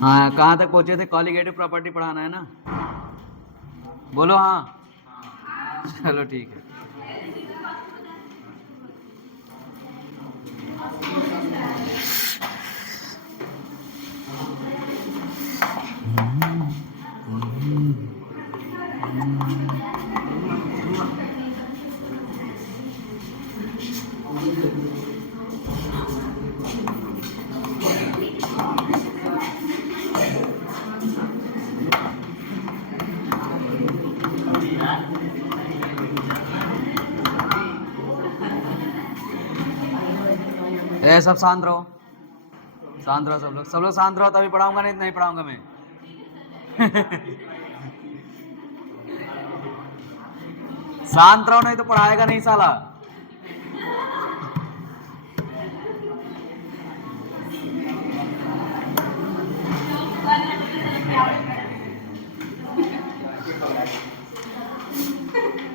हाँ, कहाँ तक पहुंचे थे? कॉलिगेटिव प्रॉपर्टी पढ़ाना है ना? बोलो हाँ। चलो ठीक है। सब शांत रहो, शांत रहो, सब लोग शांत रहो, तभी पढ़ाऊंगा, नहीं नहीं पढ़ाऊंगा मैं। शांत रहो, नहीं तो पढ़ाएगा नहीं साला।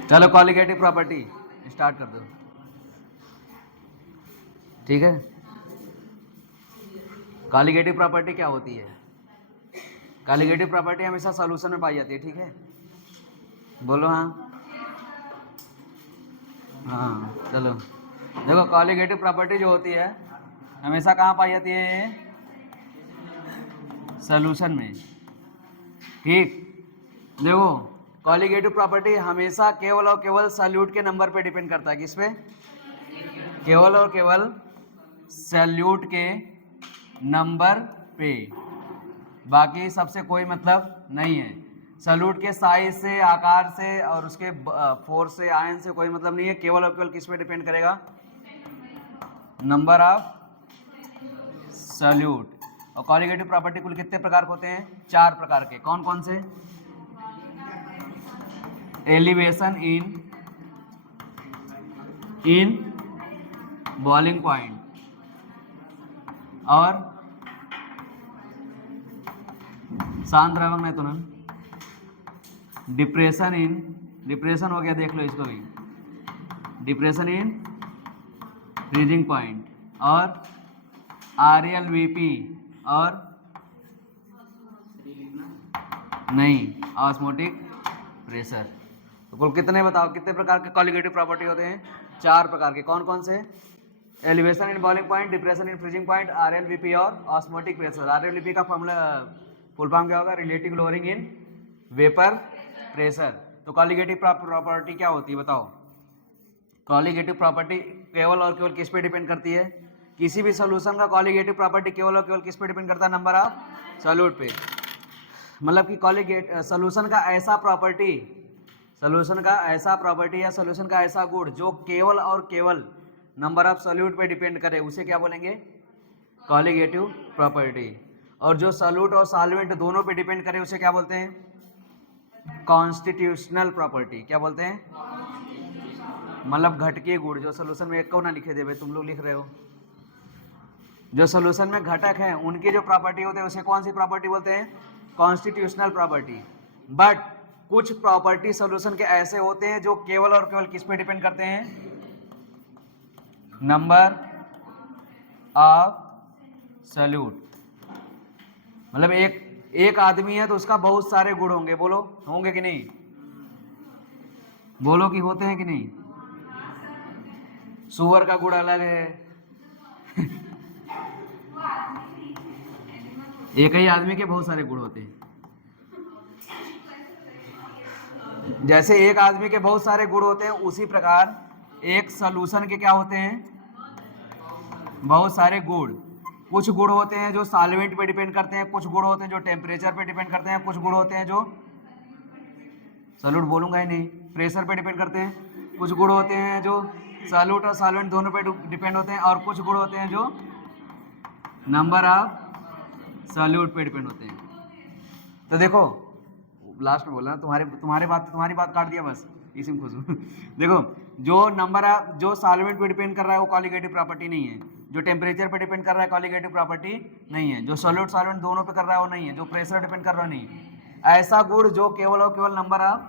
चलो कॉलिगेटिव प्रॉपर्टी स्टार्ट कर दो, ठीक है। कॉलिगेटिव प्रॉपर्टी क्या होती है? कॉलिगेटिव प्रॉपर्टी हमेशा सॉल्यूशन में पाई जाती है, ठीक है। बोलो हाँ। हाँ चलो देखो, कॉलिगेटिव प्रॉपर्टी जो होती है हमेशा कहाँ पाई जाती है? सॉल्यूशन में, ठीक। देखो, कॉलिगेटिव प्रॉपर्टी हमेशा केवल और केवल सॉल्यूट के नंबर पे डिपेंड करता है। किस पे? केवल और केवल सॉल्यूट के नंबर पे, बाकी सबसे कोई मतलब नहीं है। सॉल्यूट के साइज से, आकार से और उसके फोर्स से, आयन से कोई मतलब नहीं है। केवल और केवल किस पे डिपेंड करेगा? Number of solute. और कॉलिगेटिव प्रॉपर्टी कुल कितने प्रकार के होते हैं? 4 प्रकार के। कौन कौन से? एलिवेशन इन बॉइलिंग पॉइंट, और शांत रहो नहीं तो ना, डिप्रेशन हो गया, देख लो इसको भी, डिप्रेशन इन फ्रीजिंग पॉइंट, और RLVP, और नहीं, ऑस्मोटिक प्रेशर। तो कुल कितने बताओ, कितने प्रकार के कॉलिगेटिव प्रॉपर्टी होते हैं? 4 प्रकार के। कौन कौन से? Elevation in boiling point, depression in freezing point, RLVP और ऑस्मोटिक प्रेशर। RLVP का फॉर्मूला, फुल फॉर्म क्या होगा? Relative lowering in vapour pressure. तो कॉलिगेटिव प्रॉपर्टी क्या होती है बताओ? कॉलिगेटिव प्रॉपर्टी केवल और केवल किस पे डिपेंड करती है? किसी भी सॉल्यूशन का कॉलिगेटिव प्रॉपर्टी केवल और केवल किस पे डिपेंड करता है? नंबर ऑफ सॉल्यूट पे। मतलब कि सॉल्यूशन का ऐसा प्रॉपर्टी या सॉल्यूशन का ऐसा गुण जो केवल और केवल नंबर ऑफ सॉल्यूट पे डिपेंड करे, उसे क्या बोलेंगे? Colligative property. और जो सॉल्यूट और सॉल्वेंट दोनों पे डिपेंड करे, उसे क्या बोलते हैं? Constitutional property. क्या बोलते हैं? मतलब घटकीय गुण। जो सॉल्यूशन में एक को ना लिखे दे, तुम लोग लिख रहे हो। जो सॉल्यूशन में घटक हैं उनकी जो प्रॉपर्टी होते हैं उसे कौन सी प्रॉपर्टी बोलते हैं? Constitutional property. बट कुछ प्रॉपर्टी सॉल्यूशन के ऐसे होते हैं जो केवल और केवल किस पे डिपेंड करते हैं? Number of solute. मतलब एक आदमी है तो उसका बहुत सारे गुण होंगे। बोलो, होंगे कि नहीं? बोलो कि होते हैं कि नहीं? सुअर का गुण अलग है। एक ही आदमी के बहुत सारे गुण होते हैं। जैसे एक आदमी के बहुत सारे गुण होते हैं, उसी प्रकार एक सॉल्यूशन के क्या होते हैं? बहुत सारे गुण। कुछ गुण होते हैं जो सॉल्वेंट पे डिपेंड करते हैं, कुछ गुण होते हैं जो टेम्परेचर पे डिपेंड करते हैं, कुछ गुण होते हैं जो सॉल्यूट बोलूंगा ही नहीं, प्रेशर पे डिपेंड करते हैं, कुछ गुण होते हैं जो सॉल्यूट और सॉल्वेंट दोनों पे डिपेंड होते हैं, और कुछ गुण होते हैं जो नंबर ऑफ सॉल्यूट पे डिपेंड होते हैं। तो देखो, लास्ट में बोला तुम्हारी बात काट दिया बस, इसी में खुश हूँ। देखो, जो नंबर ऑफ जो सॉल्वेंट पे डिपेंड कर रहा है वो कॉलिगेटिव प्रॉपर्टी नहीं है। जो टेम्परेचर पे डिपेंड कर रहा है कॉलिगेटिव प्रॉपर्टी नहीं है। जो सॉल्यूट सॉल्वेंट दोनों पे कर रहा है वो नहीं है। जो प्रेशर डिपेंड कर रहा है नहीं है। ऐसा गुण जो केवल और केवल नंबर ऑफ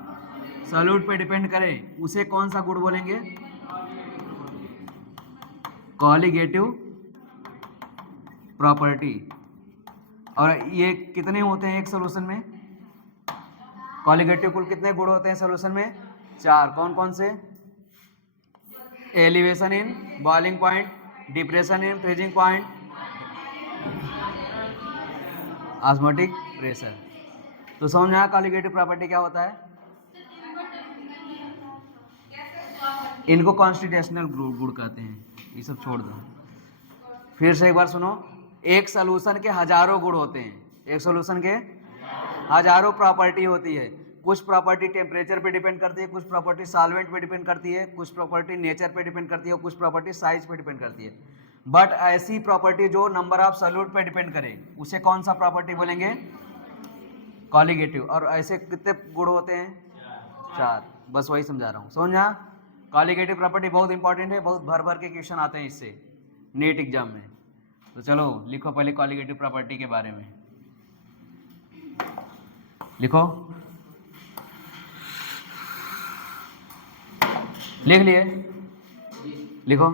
सॉल्यूट पे डिपेंड करे, उसे कौन सा गुण बोलेंगे? Colligative property. और ये कितने होते हैं एक सॉल्यूशन में? कॉलिगेटिव कुल कितने गुण होते हैं सॉल्यूशन में? 4। कौन कौन से? Elevation in boiling point, depression in freezing point, osmotic pressure. तो समझ में आया कॉलिगेटिव प्रॉपर्टी क्या होता है? इनको कॉन्स्टिट्यूशनल गुण कहते हैं, ये सब छोड़ दो। फिर से एक बार सुनो, एक सॉल्यूशन के हजारों गुण होते हैं, एक सॉल्यूशन के हजारों प्रॉपर्टी होती है। कुछ प्रॉपर्टी टेम्परेचर पे डिपेंड करती है, कुछ प्रॉपर्टी सॉल्वेंट पे डिपेंड करती है, कुछ प्रॉपर्टी नेचर पे डिपेंड करती है, कुछ प्रॉपर्टी साइज पे डिपेंड करती है। बट ऐसी प्रॉपर्टी जो नंबर ऑफ सॉल्यूट पे डिपेंड करे उसे कौन सा प्रॉपर्टी बोलेंगे? कॉलिगेटिव। और ऐसे कितने गुण होते हैं? 4। बस वही समझा रहा हूँ, समझा? कॉलिगेटिव प्रॉपर्टी बहुत इंपॉर्टेंट है, बहुत भर भर के क्वेश्चन आते हैं इससे नीट एग्जाम में। तो चलो लिखो पहले कॉलिगेटिव प्रॉपर्टी के बारे में, लिखो, लिख लिए? लिखो,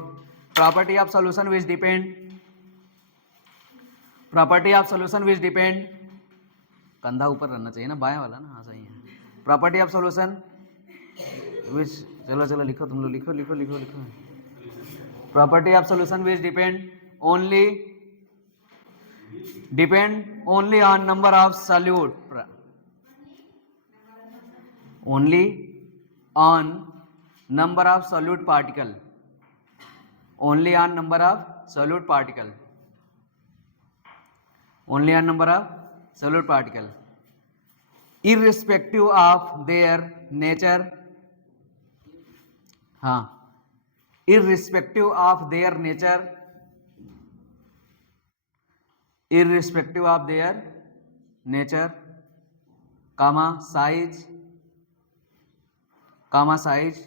property of solution which depend, property of solution which depend, कंधा ऊपर रहना चाहिए ना, बायां वाला ना, हाँ सही है। प्रॉपर्टी ऑफ सॉल्यूशन विच, चलो चलो लिखो, तुम लोग लिखो लिखो लिखो लिखो। Property of solution which depend only on number of solute, only on number of solute particle, only on number of solute particle, only on number of solute particle, irrespective of their nature, हाँ, irrespective of their nature, irrespective of their nature, comma size, comma size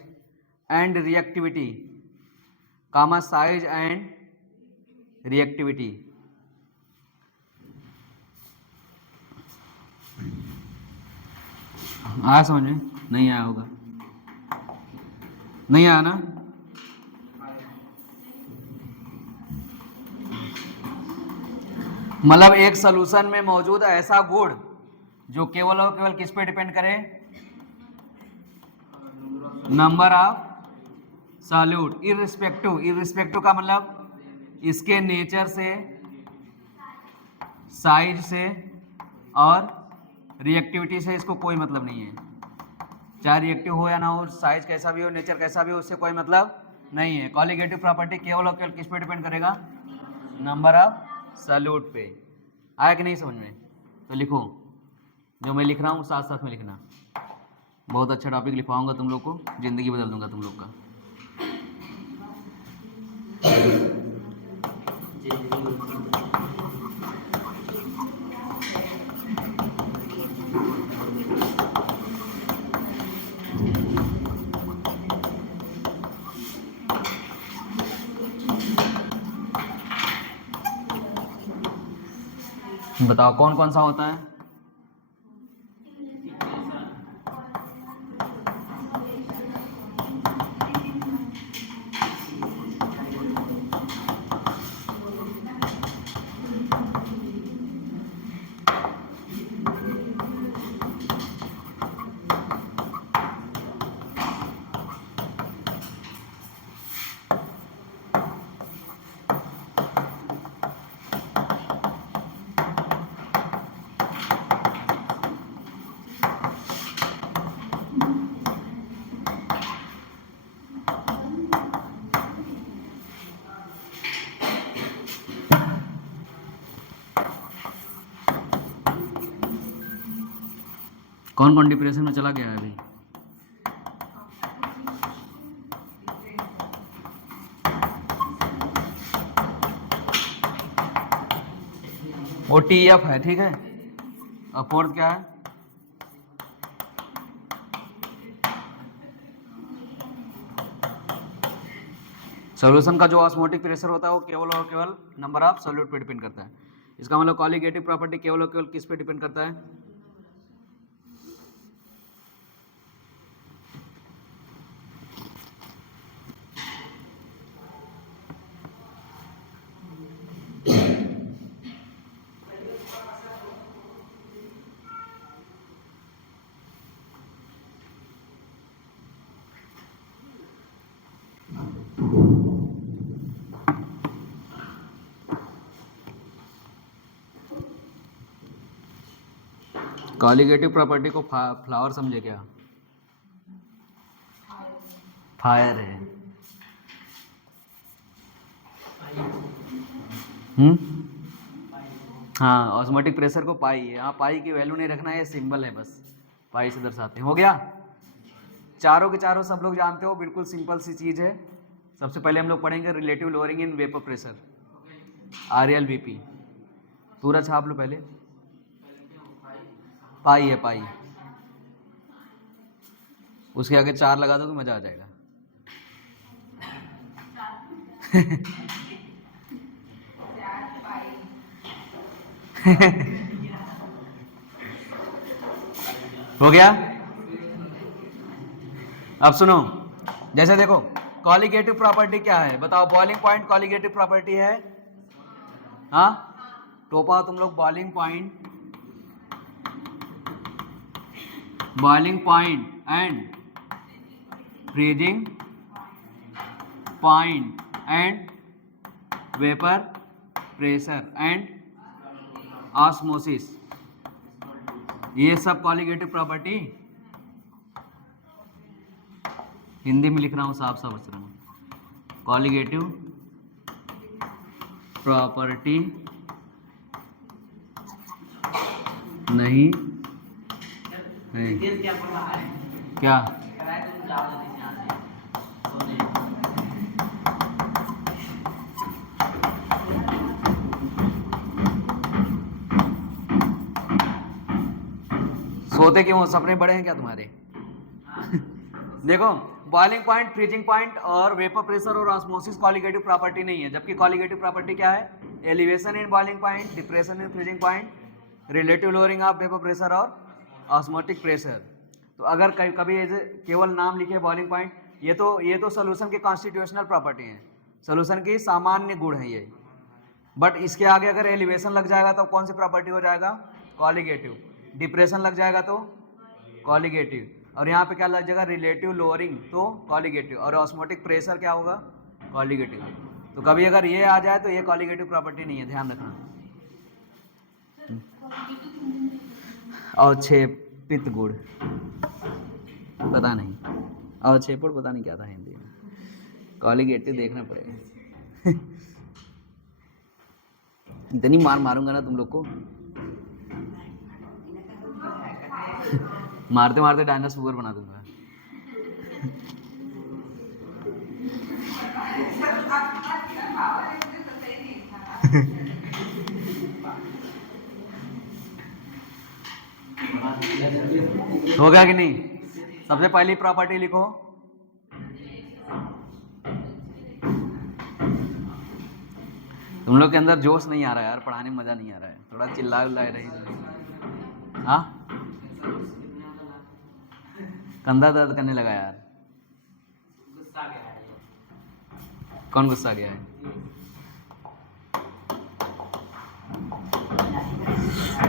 and reactivity, comma size and reactivity। आया समझ में? नहीं आया होगा, नहीं आया ना? मतलब एक सॉल्यूशन में मौजूद ऐसा गुण जो केवल और केवल किस पे डिपेंड करे? Number of solute. Irrespective, irrespective का मतलब इसके नेचर से, साइज से और रिएक्टिविटी से इसको कोई मतलब नहीं है। चाहे रिएक्टिव हो या ना हो, साइज कैसा भी हो, नेचर कैसा भी हो, उससे कोई मतलब नहीं है। कॉलिगेटिव प्रॉपर्टी केवल और केवल किस पे डिपेंड करेगा? नंबर ऑफ सॉल्यूट पे। आया कि नहीं समझ में? तो लिखो, जो मैं लिख रहा हूँ साथ साथ में लिखना। बहुत अच्छा टॉपिक लिखवाऊंगा तुम लोग को, जिंदगी बदल दूंगा तुम लोग का। बताओ कौन कौन सा होता है? कौन कौन डिप्रेशन में चला गया है अभी? वो TF है, ठीक है। और फोर्थ क्या है? सॉल्यूशन का जो ऑस्मोटिक प्रेशर होता है वो केवल और केवल नंबर ऑफ सॉल्यूट पे डिपेंड करता है। इसका मतलब कॉलिगेटिव प्रॉपर्टी केवल और केवल किस पे डिपेंड करता है? कॉलिगेटिव प्रॉपर्टी को फ्लावर समझे क्या? फायर है। हाँ, ऑस्मोटिक प्रेशर को पाई है। हाँ, पाई की वैल्यू नहीं रखना है, ये सिंबल है बस, पाई से दर्शाते हैं। हो गया? चारों के चारों सब लोग जानते हो, बिल्कुल सिंपल सी चीज है। सबसे पहले हम लोग पढ़ेंगे relative lowering in vapour pressure, RLVP। पूरा छाप लो पहले। पाई है, पाई। उसके आगे 4 लगा दो तो मजा आ जाएगा। हो गया? अब सुनो, जैसे देखो कॉलिगेटिव प्रॉपर्टी क्या है बताओ? बॉइलिंग पॉइंट कॉलिगेटिव प्रॉपर्टी है। हाँ, टोपा तुम लोग। Boiling point and freezing point and vapour pressure and osmosis, ये सब कॉलिगेटिव प्रॉपर्टी। हिंदी में लिख रहा हूँ, साफ साफ रहा हूँ। कॉलिगेटिव प्रॉपर्टी नहीं है। क्या? सोते क्यों? सपने बड़े हैं क्या तुम्हारे? देखो, बॉइलिंग पॉइंट, फ्रीजिंग पॉइंट और वेपर प्रेशर और ऑस्मोसिस कॉलिगेटिव प्रॉपर्टी नहीं है, जबकि कॉलिगेटिव प्रॉपर्टी क्या है? Elevation in boiling point, depression in freezing point, relative lowering of vapour pressure और ऑस्मोटिक प्रेशर। तो अगर कभी ऐसे केवल नाम लिखे बॉइलिंग पॉइंट, ये तो सोल्यूशन की कॉन्स्टिट्यूशनल प्रॉपर्टी है, सोल्यूशन की सामान्य गुण है ये। बट इसके आगे अगर एलिवेशन लग जाएगा तो कौन सी प्रॉपर्टी हो जाएगा? कॉलिगेटिव। डिप्रेशन लग जाएगा तो कॉलिगेटिव, और यहाँ पे क्या लग जाएगा? रिलेटिव लोअरिंग तो कॉलिगेटिव, और ऑस्मोटिक प्रेशर क्या होगा? कॉलिगेटिव। तो कभी अगर ये आ जाए तो ये कॉलिगेटिव प्रॉपर्टी नहीं है, ध्यान रखना। अवक्षेपित गुण पता नहीं, अवक्षेपण पता नहीं क्या था हिंदी में, कॉलिगेटिव देखना पड़ेगा। इतनी मार मारूंगा ना तुम लोग को, मारते मारते डायनासोर बना दूंगा। होगा कि नहीं? सबसे पहली प्रॉपर्टी लिखो, तुम लोग के अंदर जोश नहीं आ रहा है यार, पढ़ाने में मजा नहीं आ रहा है, थोड़ा चिल्ला रही। हाँ, कंधा दर्द करने लगा यार। गुस्सा गया है। कौन गुस्सा गया है?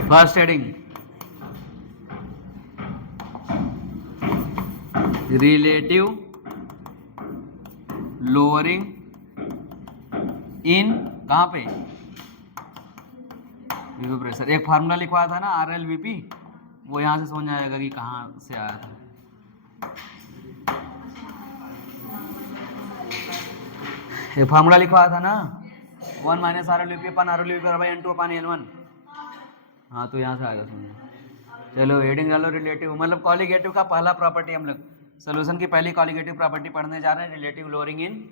First heading, relative lowering in, कहाँ पे? Vapour pressure. एक फार्मूला लिखवाया था ना RLVP, वो यहाँ से समझ आएगा कि कहाँ से आया था। ये फार्मूला लिखवाया था ना, 1 - RLVP अपन RLVP N2 अपन N1। हाँ, तो यहाँ से आएगा समझो। चलो हेडिंग डालो रिलेटिव, मतलब कॉलिगेटिव का पहला प्रॉपर्टी हम लोग सोल्यूशन की पहली कॉलिगेटिव प्रॉपर्टी पढ़ने जा रहे हैं, relative lowering in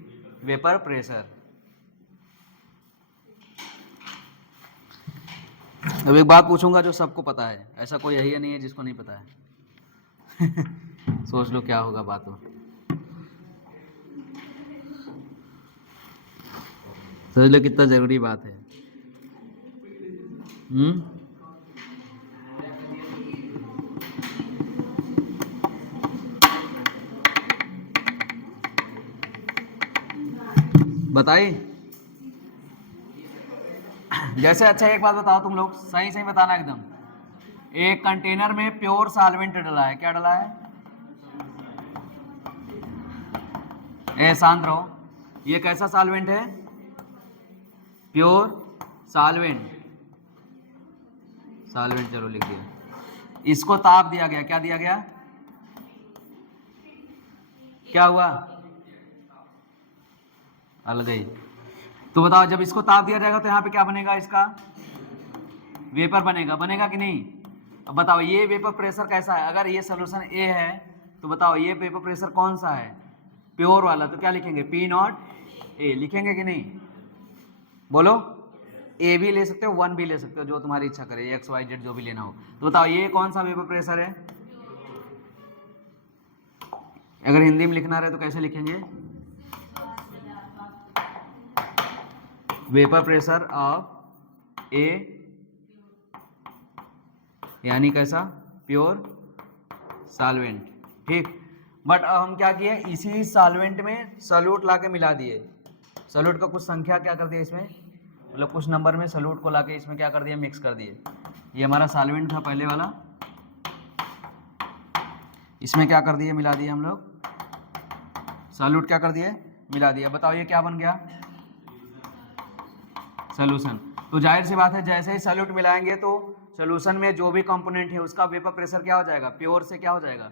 vapour pressure. अब एक बात पूछूंगा जो सबको पता है, ऐसा कोई यही नहीं है जिसको नहीं पता है। सोच लो क्या होगा बात हो। समझ लो कितना जरूरी बात है। बताइए। जैसे अच्छा एक बात बताओ तुम लोग, सही सही बताना एकदम। एक कंटेनर में प्योर सॉल्वेंट डला है, क्या डला है? शांत रहो, ये कैसा सॉल्वेंट है? Pure solvent. चलो लिख दिया। इसको ताप दिया गया, क्या दिया गया, क्या हुआ, अलग ही। तो बताओ जब इसको ताप दिया जाएगा तो यहाँ पे क्या बनेगा, इसका वेपर बनेगा, बनेगा कि नहीं। अब बताओ ये वेपर प्रेशर कैसा है, अगर ये सोल्यूशन ए है तो बताओ ये वेपर प्रेशर कौन सा है, प्योर वाला, तो क्या लिखेंगे, पी नॉट ए लिखेंगे कि नहीं, बोलो। ए भी ले सकते हो, 1 भी ले सकते हो, जो तुम्हारी इच्छा करे, एक्स वाई जेड जो भी लेना हो। तो बताओ ये कौन सा वेपर प्रेशर है, अगर हिंदी में लिखना रहे तो कैसे लिखेंगे, वेपर प्रेशर ऑफ ए, यानी कैसा, प्योर सॉल्वेंट, ठीक। बट अब हम क्या किए, इसी सॉल्वेंट में सॉल्यूट ला के मिला दिए, सॉल्यूट का कुछ संख्या क्या कर दिया इसमें, मतलब कुछ नंबर में सॉल्यूट को लाके इसमें क्या कर दिया, मिक्स कर दिए। ये हमारा सॉल्वेंट था पहले वाला, इसमें क्या कर दिए, मिला दिए हम लोग, सॉल्यूट क्या कर दिए, मिला दिया। बताओ ये क्या बन गया, सॉल्यूशन। तो जाहिर सी बात है जैसे ही सॉल्यूट मिलाएंगे तो सॉल्यूशन में जो भी कंपोनेंट है उसका वेपर प्रेशर क्या हो जाएगा, प्योर से क्या हो जाएगा,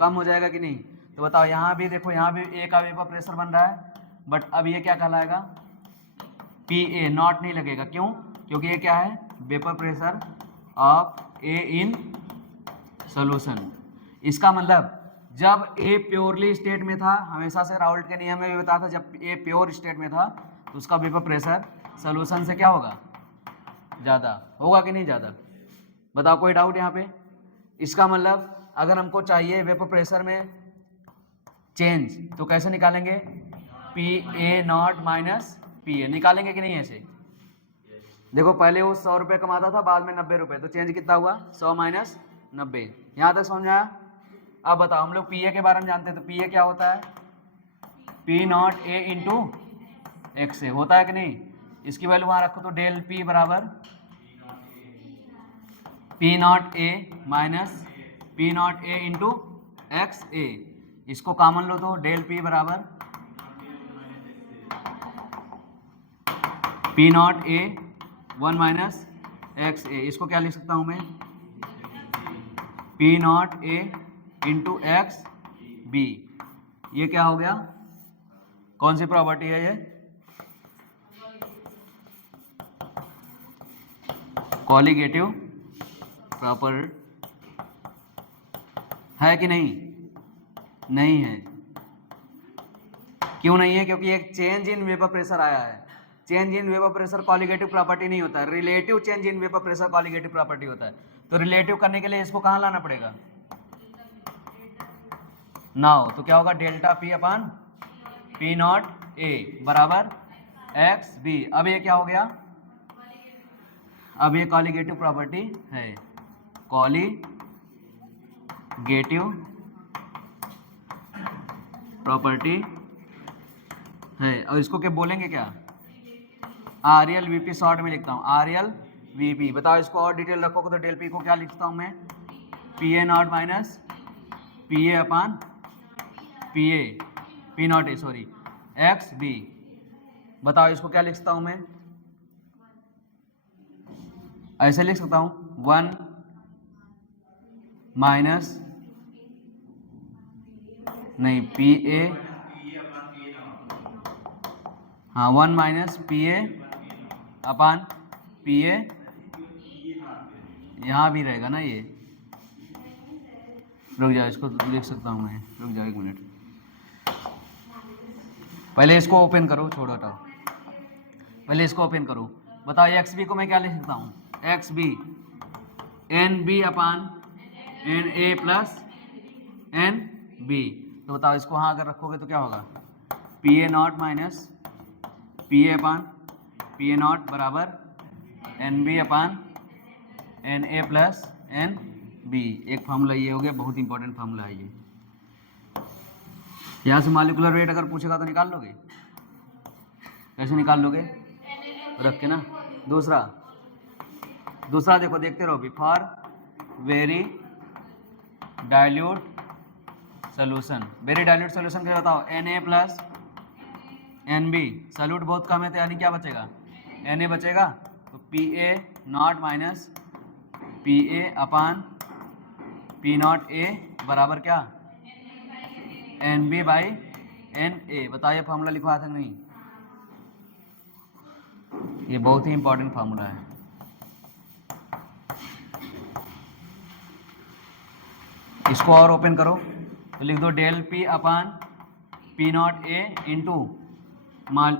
कम हो जाएगा कि नहीं। तो बताओ यहाँ भी देखो, यहाँ भी ए का वेपर प्रेशर बन रहा है, बट अब ये क्या कहलाएगा, पी ए, नॉट नहीं लगेगा, क्यों, क्योंकि ये क्या है, vapour pressure of A in solution. इसका मतलब जब ए प्योरली स्टेट में था, हमेशा से राउल्ट के नियम में भी बताया था, जब ए प्योर स्टेट में था तो उसका वेपर प्रेशर सॉल्यूशन से क्या होगा, ज़्यादा होगा कि नहीं ज़्यादा। बताओ कोई डाउट यहाँ पे। इसका मतलब अगर हमको चाहिए वेपर प्रेशर में चेंज तो कैसे निकालेंगे, P A not minus P ए, निकालेंगे कि नहीं ऐसे। देखो पहले वो 100 रुपये कमाता था, बाद में 90 रुपये, तो चेंज कितना हुआ, 100 माइनस 90। यहाँ तक समझ आया। अब बताओ हम लोग पी ए के बारे में जानते हैं, तो पी ए क्या होता है, P not A into x A, होता है कि नहीं। इसकी वैल्यू वहाँ रखो तो डेल पी बराबर P not A minus P not A into x A, इसको कॉमन लो तो डेल पी बराबर P not A 1 minus X A, इसको क्या लिख सकता हूँ मैं, P not A into X B. ये क्या हो गया, कौन सी प्रॉपर्टी है ये, कॉलिगेटिव प्रॉपर है कि नहीं, नहीं है। क्यों नहीं है, क्योंकि एक चेंज इन वेपर प्रेशर आया है। Change in vapour pressure colligative property नहीं होता है, relative change in vapour pressure colligative property होता है। तो रिलेटिव करने के लिए इसको कहाँ लाना पड़ेगा, नाउ, तो क्या होगा, delta P upon P not A बराबर एक्स बी। अब ये क्या हो गया, अब ये कॉलिगेटिव प्रॉपर्टी है, कॉलिगेटिव प्रॉपर्टी है। और इसको क्या बोलेंगे, क्या, R L V P, short में लिखता हूँ आर एल वी पी। बताओ इसको और डिटेल रखोगे तो डेल पी को क्या लिखता हूँ मैं, P A not minus P A upon P A, P not A sorry, X B. बताओ इसको क्या लिखता हूँ मैं, ऐसे लिख सकता हूँ 1 माइनस, नहीं पी ए, हाँ 1 minus P A upon P ए, यहाँ भी रहेगा ना ये, रुक जाओ इसको लिख सकता हूँ मैं, रुक जाओ 1 मिनट, पहले इसको ओपन करो, छोड़ो हटाओ, पहले इसको ओपन करो। बताओ एक्स बी को मैं क्या लिख सकता हूँ, x B n B upon N A plus N B. तो बताओ इसको हाँ अगर रखोगे तो क्या होगा, P A not minus P A upon P A not बराबर n B upon N A plus N B. एक फार्मूला ये हो गया, बहुत इंपॉर्टेंट फार्मूला है ये। यहाँ से मॉलिक्यूलर वेट अगर पूछेगा तो निकाल लोगे, कैसे निकाल लोगे, रख के ना। दूसरा देखो, देखते रहो भी, for very dilute solution, very dilute solution क्या बताओ, N A plus N B, solute बहुत कम है तो यानी क्या बचेगा, एन ए बचेगा, तो P A not minus P A upon P not A बराबर क्या, N B by N A. बताइए फार्मूला लिखवा था नहीं, ये बहुत ही इंपॉर्टेंट फार्मूला है। इसको और ओपन करो तो लिख दो del P upon P not A into mole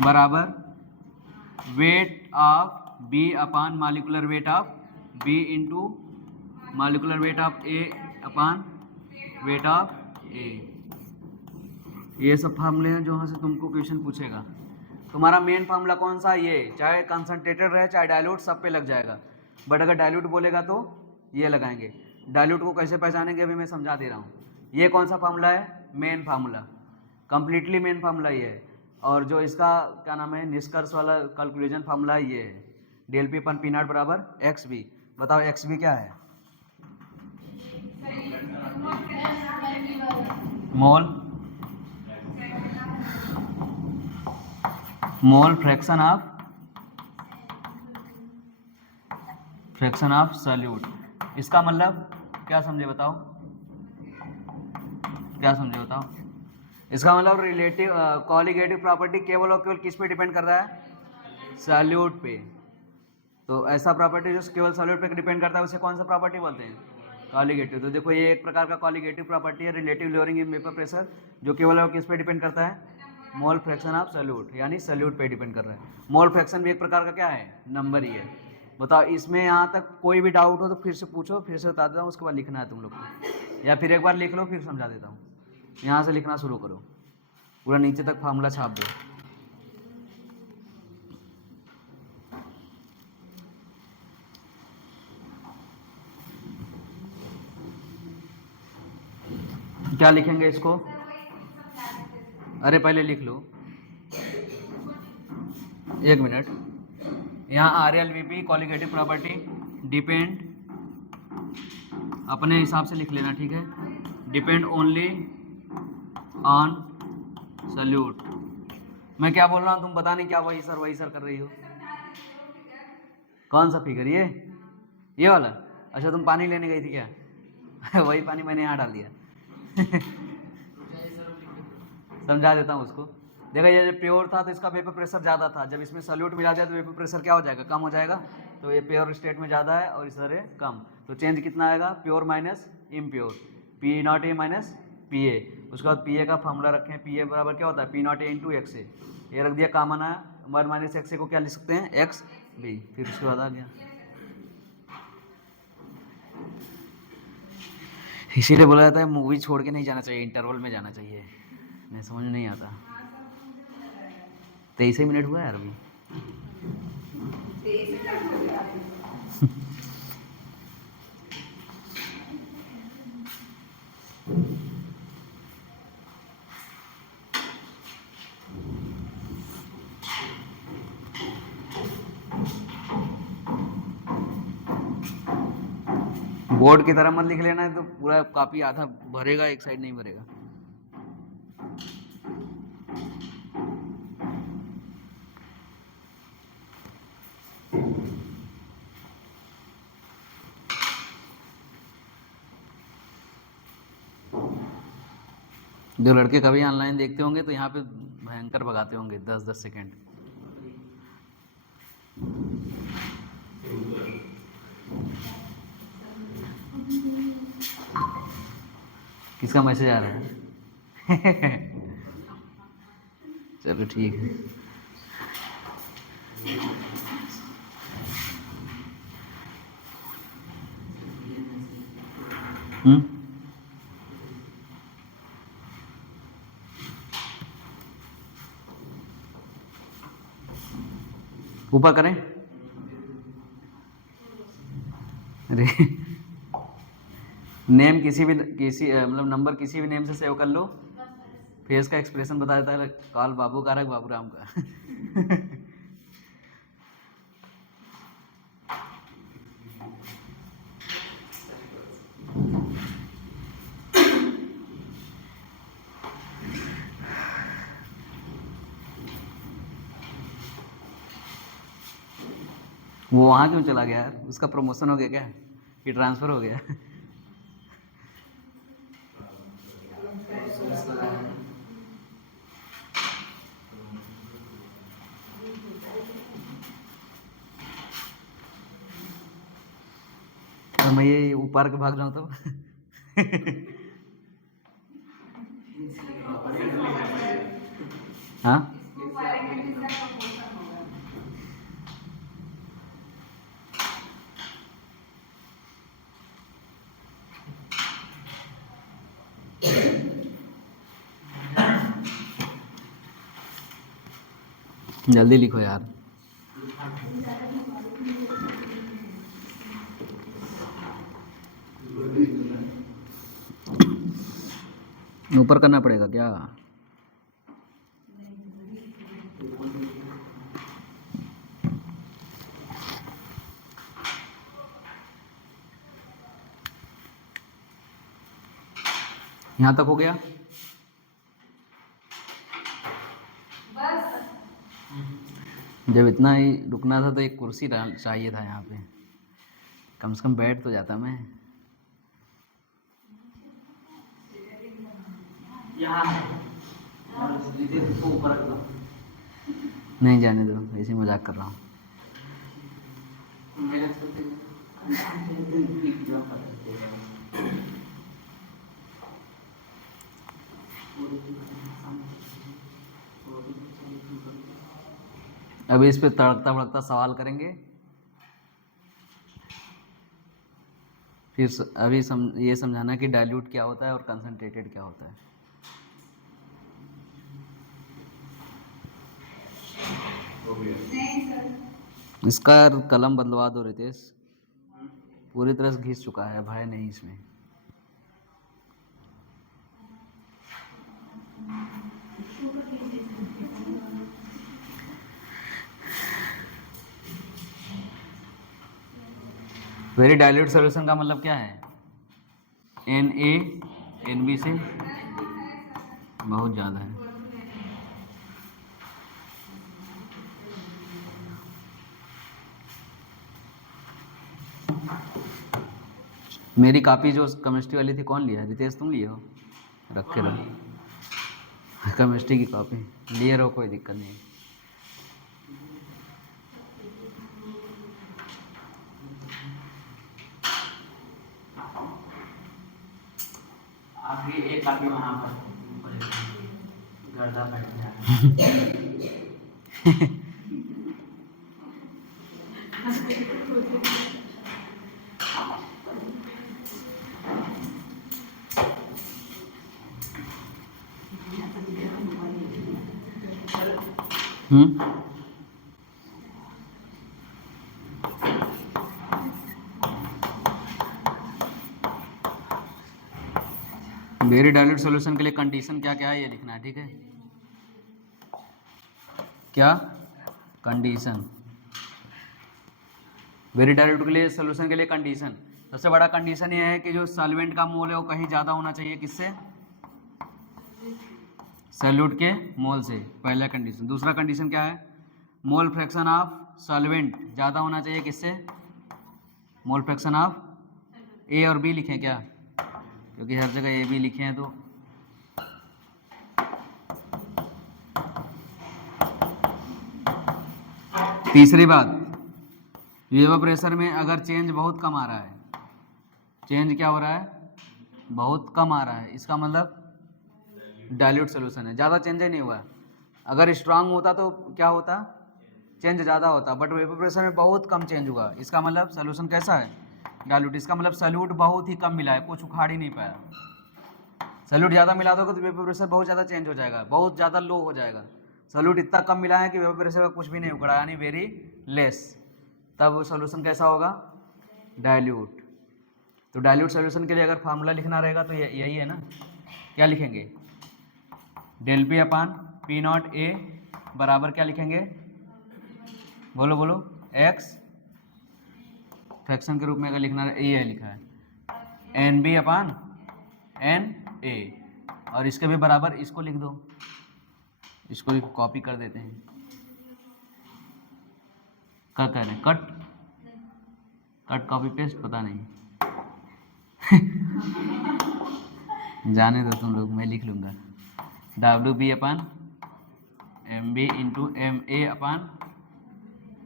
बराबर weight of B upon molecular weight of B into molecular weight of A upon weight of A. ये सब फार्मूले हैं जो यहाँ से तुमको क्वेश्चन पूछेगा। तुम्हारा मेन फार्मूला कौन सा, ये चाहे कंसंट्रेटेड रहे चाहे डाइल्यूट, सब पे लग जाएगा। बट अगर डाइल्यूट बोलेगा तो ये लगाएंगे। डाइल्यूट को कैसे पहचानेंगे अभी मैं समझा दे रहा हूँ। ये कौन सा फार्मूला है, main formula, completely main formula ये है। और जो इसका क्या नाम है निष्कर्ष वाला कैलकुलेशन फार्मूला है ये है del P upon P naught बराबर एक्स बी। बताओ एक्स बी क्या है, मोल फ्रैक्शन ऑफ सॉल्यूट। इसका मतलब क्या समझे बताओ, क्या समझे बताओ। इसका मतलब रिलेटिव कॉलिगेटिव प्रॉपर्टी केवल और केवल किस पे डिपेंड कर रहा है, सॉल्यूट पे। तो ऐसा प्रॉपर्टी जो केवल सॉल्यूट पे डिपेंड करता है उसे कौन सा प्रॉपर्टी बोलते हैं, कॉलिगेटिव। तो देखो ये एक प्रकार का कॉलिगेटिव प्रॉपर्टी है, relative lowering in vapour pressure, जो केवल और किस पे डिपेंड करता है, मोल फ्रैक्शन ऑफ सॉल्यूट, यानी सॉल्यूट पे डिपेंड कर रहा है। मोल फ्रैक्शन भी एक प्रकार का क्या है, नंबर ही है। बताओ इसमें यहाँ तक कोई भी डाउट हो तो फिर से पूछो, फिर से बता देता हूँ, उसके बाद लिखना है तुम लोग को, या फिर एक बार लिख लो फिर समझा देता हूँ। यहाँ से लिखना शुरू करो, पूरा नीचे तक फार्मूला छाप दो। क्या लिखेंगे इसको, अरे पहले लिख लो, एक मिनट। यहाँ R L V P colligative property depend, अपने हिसाब से लिख लेना, ठीक है। Depend only on solute. मैं क्या बोल रहा हूँ तुम पता नहीं क्या वही सर कर रही हो। कौन सा फिगर, ये वाला। अच्छा तुम पानी लेने गई थी क्या वही पानी मैंने यहाँ डाल दिया समझा देता हूँ उसको। देखो ये जब प्योर था तो इसका वेपर प्रेशर ज़्यादा था, जब इसमें सॉल्यूट मिला जाए तो वेपर प्रेशर क्या हो जाएगा, कम हो जाएगा। तो ये प्योर स्टेट में ज़्यादा है और इस तरह कम, तो चेंज कितना आएगा, pure minus impure, P not A minus P ए। उसके बाद पी ए का फॉर्मूला रखें, पी ए बराबर क्या होता है, P not A into x A. ये रख दिया कॉमन है, 1 माइनस एक्स ए को क्या लिख सकते हैं, एक्स बी। फिर उसके बाद आ गया, इसीलिए बोला जाता है मूवी छोड़ के नहीं जाना चाहिए, इंटरवल में जाना चाहिए, नहीं समझ नहीं आता। 23 मिनट हुआ यार अभी बोर्ड की तरह मत लिख लेना है तो पूरा कापी आधा भरेगा, एक साइड नहीं भरेगा। जो लड़के कभी ऑनलाइन देखते होंगे तो यहाँ पे भयंकर भगाते होंगे 10-10 सेकेंड। किसका मैसेज आ रहा है चलो ठीक है। ऊपर करें, अरे नेम किसी मतलब नंबर किसी भी नेम से सेव कर लो, फेस का एक्सप्रेशन बता देता है, कॉल बाबू का बाबू राम का वो वहाँ क्यों चला गया यार, उसका प्रमोशन हो गया क्या? कि ट्रांसफर हो गया? तो मैं ये ऊपर के भाग जाऊँ तो हाँ, जल्दी लिखो यार। ऊपर करना पड़ेगा क्या? यहाँ तक हो गया? जब इतना ही रुकना था तो एक कुर्सी चाहिए था यहाँ पे, कम से कम बैठ तो जाता मैं। नहीं जाने दो, ऐसे मजाक कर रहा हूँ। अभी इस पे तड़कता भड़कता सवाल करेंगे, फिर अभी ये समझाना कि डाइल्यूट क्या होता है और कंसंट्रेटेड क्या होता है। इसका कलम बदलवा दो रितेश, पूरी तरह से घिस चुका है, भाई नहीं इसमें। वेरी डाइल्यूट सॉल्यूशन का मतलब क्या है? Na Nb से बहुत ज़्यादा है। मेरी कॉपी जो केमिस्ट्री वाली थी कौन लिया? रितेश तुम लिए हो? रखे रहो केमिस्ट्री की कॉपी लिए रहो, कोई दिक्कत नहीं। अभी एक कॉपी वहाँ पर गर्दा बैठ गया। वेरी डाइल्यूट सॉल्यूशन के लिए कंडीशन क्या क्या है ये लिखना है, ठीक है? क्या कंडीशन? वेरी डाइल्यूट के लिए सॉल्यूशन के लिए कंडीशन, सबसे बड़ा कंडीशन ये है कि जो सॉल्वेंट का मोल है वो कहीं ज़्यादा होना चाहिए। किससे? सॉल्यूट के मोल से, पहला कंडीशन। दूसरा कंडीशन क्या है? मोल फ्रैक्शन ऑफ सॉल्वेंट ज़्यादा होना चाहिए। किससे? मोल फ्रैक्शन ऑफ ए और बी लिखें क्या? क्योंकि हर जगह ए बी लिखे हैं। तो तीसरी बात, इवेपोरेशन में अगर चेंज बहुत कम आ रहा है, चेंज क्या हो रहा है? बहुत कम आ रहा है, इसका मतलब डाइल्यूट सॉल्यूशन है। ज़्यादा चेंज ही नहीं हुआ है। अगर स्ट्रांग होता तो क्या होता? चेंज ज़्यादा होता, बट इवेपोरेशन में बहुत कम चेंज हुआ, इसका मतलब सॉल्यूशन कैसा है? डाइल्यूट। इसका मतलब सॉल्यूट बहुत ही कम मिला है, कुछ उखाड़ ही नहीं पाया। सॉल्यूट ज़्यादा मिला दोगे तो वेपर प्रेशर बहुत ज़्यादा चेंज हो जाएगा, बहुत ज़्यादा लो हो जाएगा। सॉल्यूट इतना कम मिला है कि वेपर प्रेशर का कुछ भी नहीं उखड़ा, यानी वेरी लेस। तब सॉल्यूशन कैसा होगा? डाइल्यूट। तो डाइल्यूट सॉल्यूशन के लिए अगर फार्मूला लिखना रहेगा तो यही है ना। क्या लिखेंगे? Del P upon P not A बराबर क्या लिखेंगे? बोलो बोलो। एक्स फ्रैक्शन के रूप में अगर लिखना है, ये लिखा है N B upon N A, और इसके भी बराबर इसको लिख दो। इसको कॉपी कर देते हैं। क्या कह रहे हैं? कट कट कॉपी पेस्ट, पता नहीं। जाने दो तुम लोग, मैं लिख लूँगा WB अपन MB इंटू MA अपन,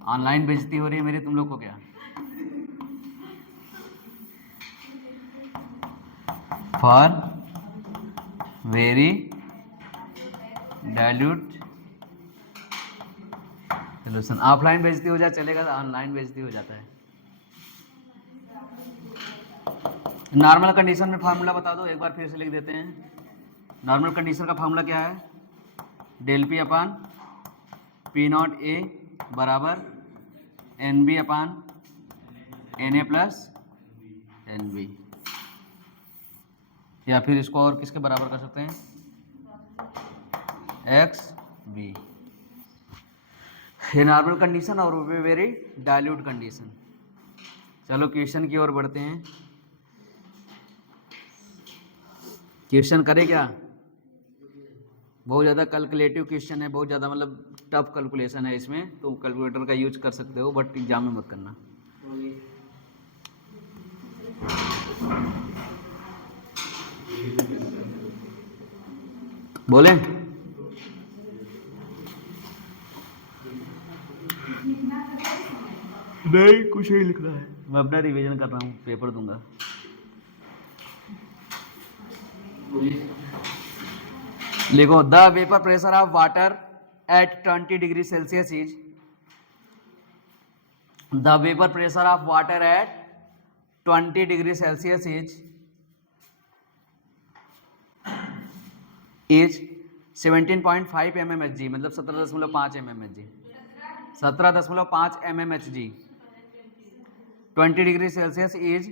ऑनलाइन बेइज्जती हो रही है मेरी तुम लोग को क्या? For very dilute solution. Offline बेइज्जती हो जाए चलेगा, ऑनलाइन बेइज्जती हो जाता है। नॉर्मल कंडीशन में फार्मूला बता दो, एक बार फिर से लिख देते हैं। नॉर्मल कंडीशन का फार्मूला क्या है? Del P upon P not A बराबर n B upon N A plus N B, या फिर इसको और किसके बराबर कर सकते हैं? X B. ये नॉर्मल कंडीशन और वेरी डाइल्यूट कंडीशन। चलो क्वेश्चन की ओर बढ़ते हैं। क्वेश्चन करें क्या? बहुत ज़्यादा कैलकुलेटिव क्वेश्चन है, बहुत ज़्यादा मतलब टफ कैलकुलेशन है इसमें, तो कैलकुलेटर का यूज कर सकते हो बट एग्जाम में मत करना। बोले नहीं, कुछ नहीं लिखना है, मैं अपना रिवीजन कर रहा हूँ, पेपर दूंगा। लिखो the vapour pressure of water at 20 degree Celsius is, the vapour pressure of water at 20 degree Celsius is 17.5 mmHg, मतलब 17.5 mmHg, 17.5 mmHg। 20 degree Celsius is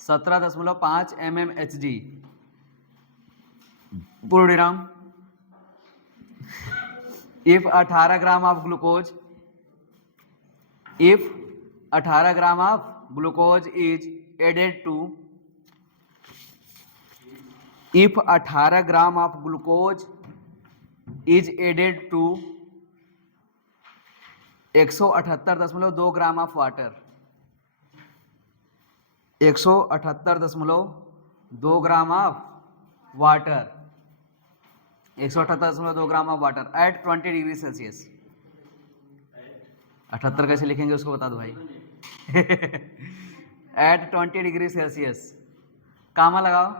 17.5 mmHg। पूर्णिराम, if 18 gram of glucose, if 18 gram of glucose is added to, if 18 gram of glucose is added to 178.2 gram of water, 178.2 gram of water, 178.2 gram of water at 20 degree Celsius. 78 कैसे लिखेंगे उसको बता दो भाई। Eight 20 degree Celsius, कामा लगाओ।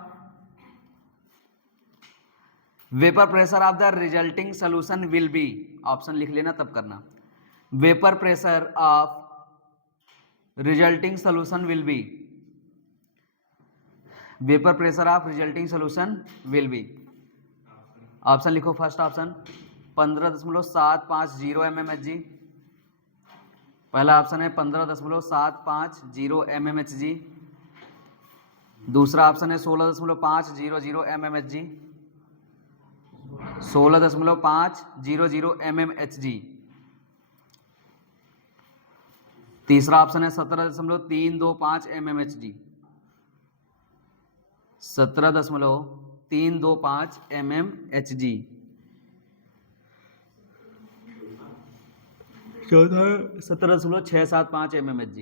Vapour pressure of the resulting solution will be, option लिख लेना तब करना। Vapour pressure of resulting solution will be, vapour pressure of resulting solution will be, option लिखो। फर्स्ट ऑप्शन 15.750 mmHg, पहला ऑप्शन है 15.750 mmHg। दूसरा option है 16.500 mmHg, 16.500 mmHg। तीसरा ऑप्शन है 17.325 mmHg, 17.325 mmHg। चौथा 17.675 mmHg,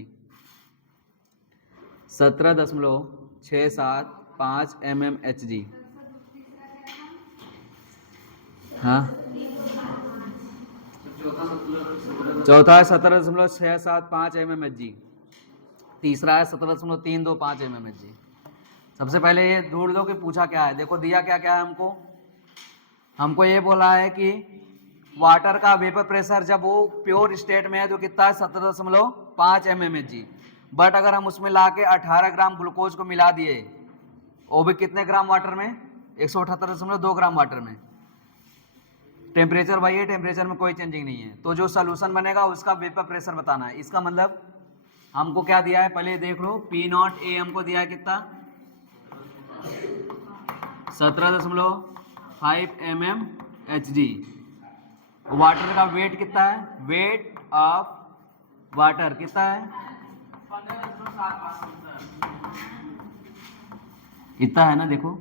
17.675 mmHg। हाँ, चौथा है 17.675 mmHg, तीसरा है 17.325 mmHg। सबसे पहले ये ढूंढ दो कि पूछा क्या है। देखो दिया क्या क्या है हमको ये बोला है कि वाटर का वेपर प्रेशर जब वो प्योर स्टेट में है तो कितना है? 17.5 mmHg। बट अगर हम उसमें ला के 18 ग्राम ग्लूकोज को मिला दिए, वो भी कितने ग्राम वाटर में? 178.2 ग्राम वाटर में। टेम्परेचर वही है, टेम्परेचर में कोई चेंजिंग नहीं है, तो जो सोल्यूशन बनेगा उसका वेपर प्रेशर बताना है। इसका मतलब हमको क्या दिया है पहले देख लो। पी नॉट ए हमको दिया है कितना? 17.5 mmHg। वाटर का वेट कितना है? वेट ऑफ वाटर कितना है? कितना है ना, देखो।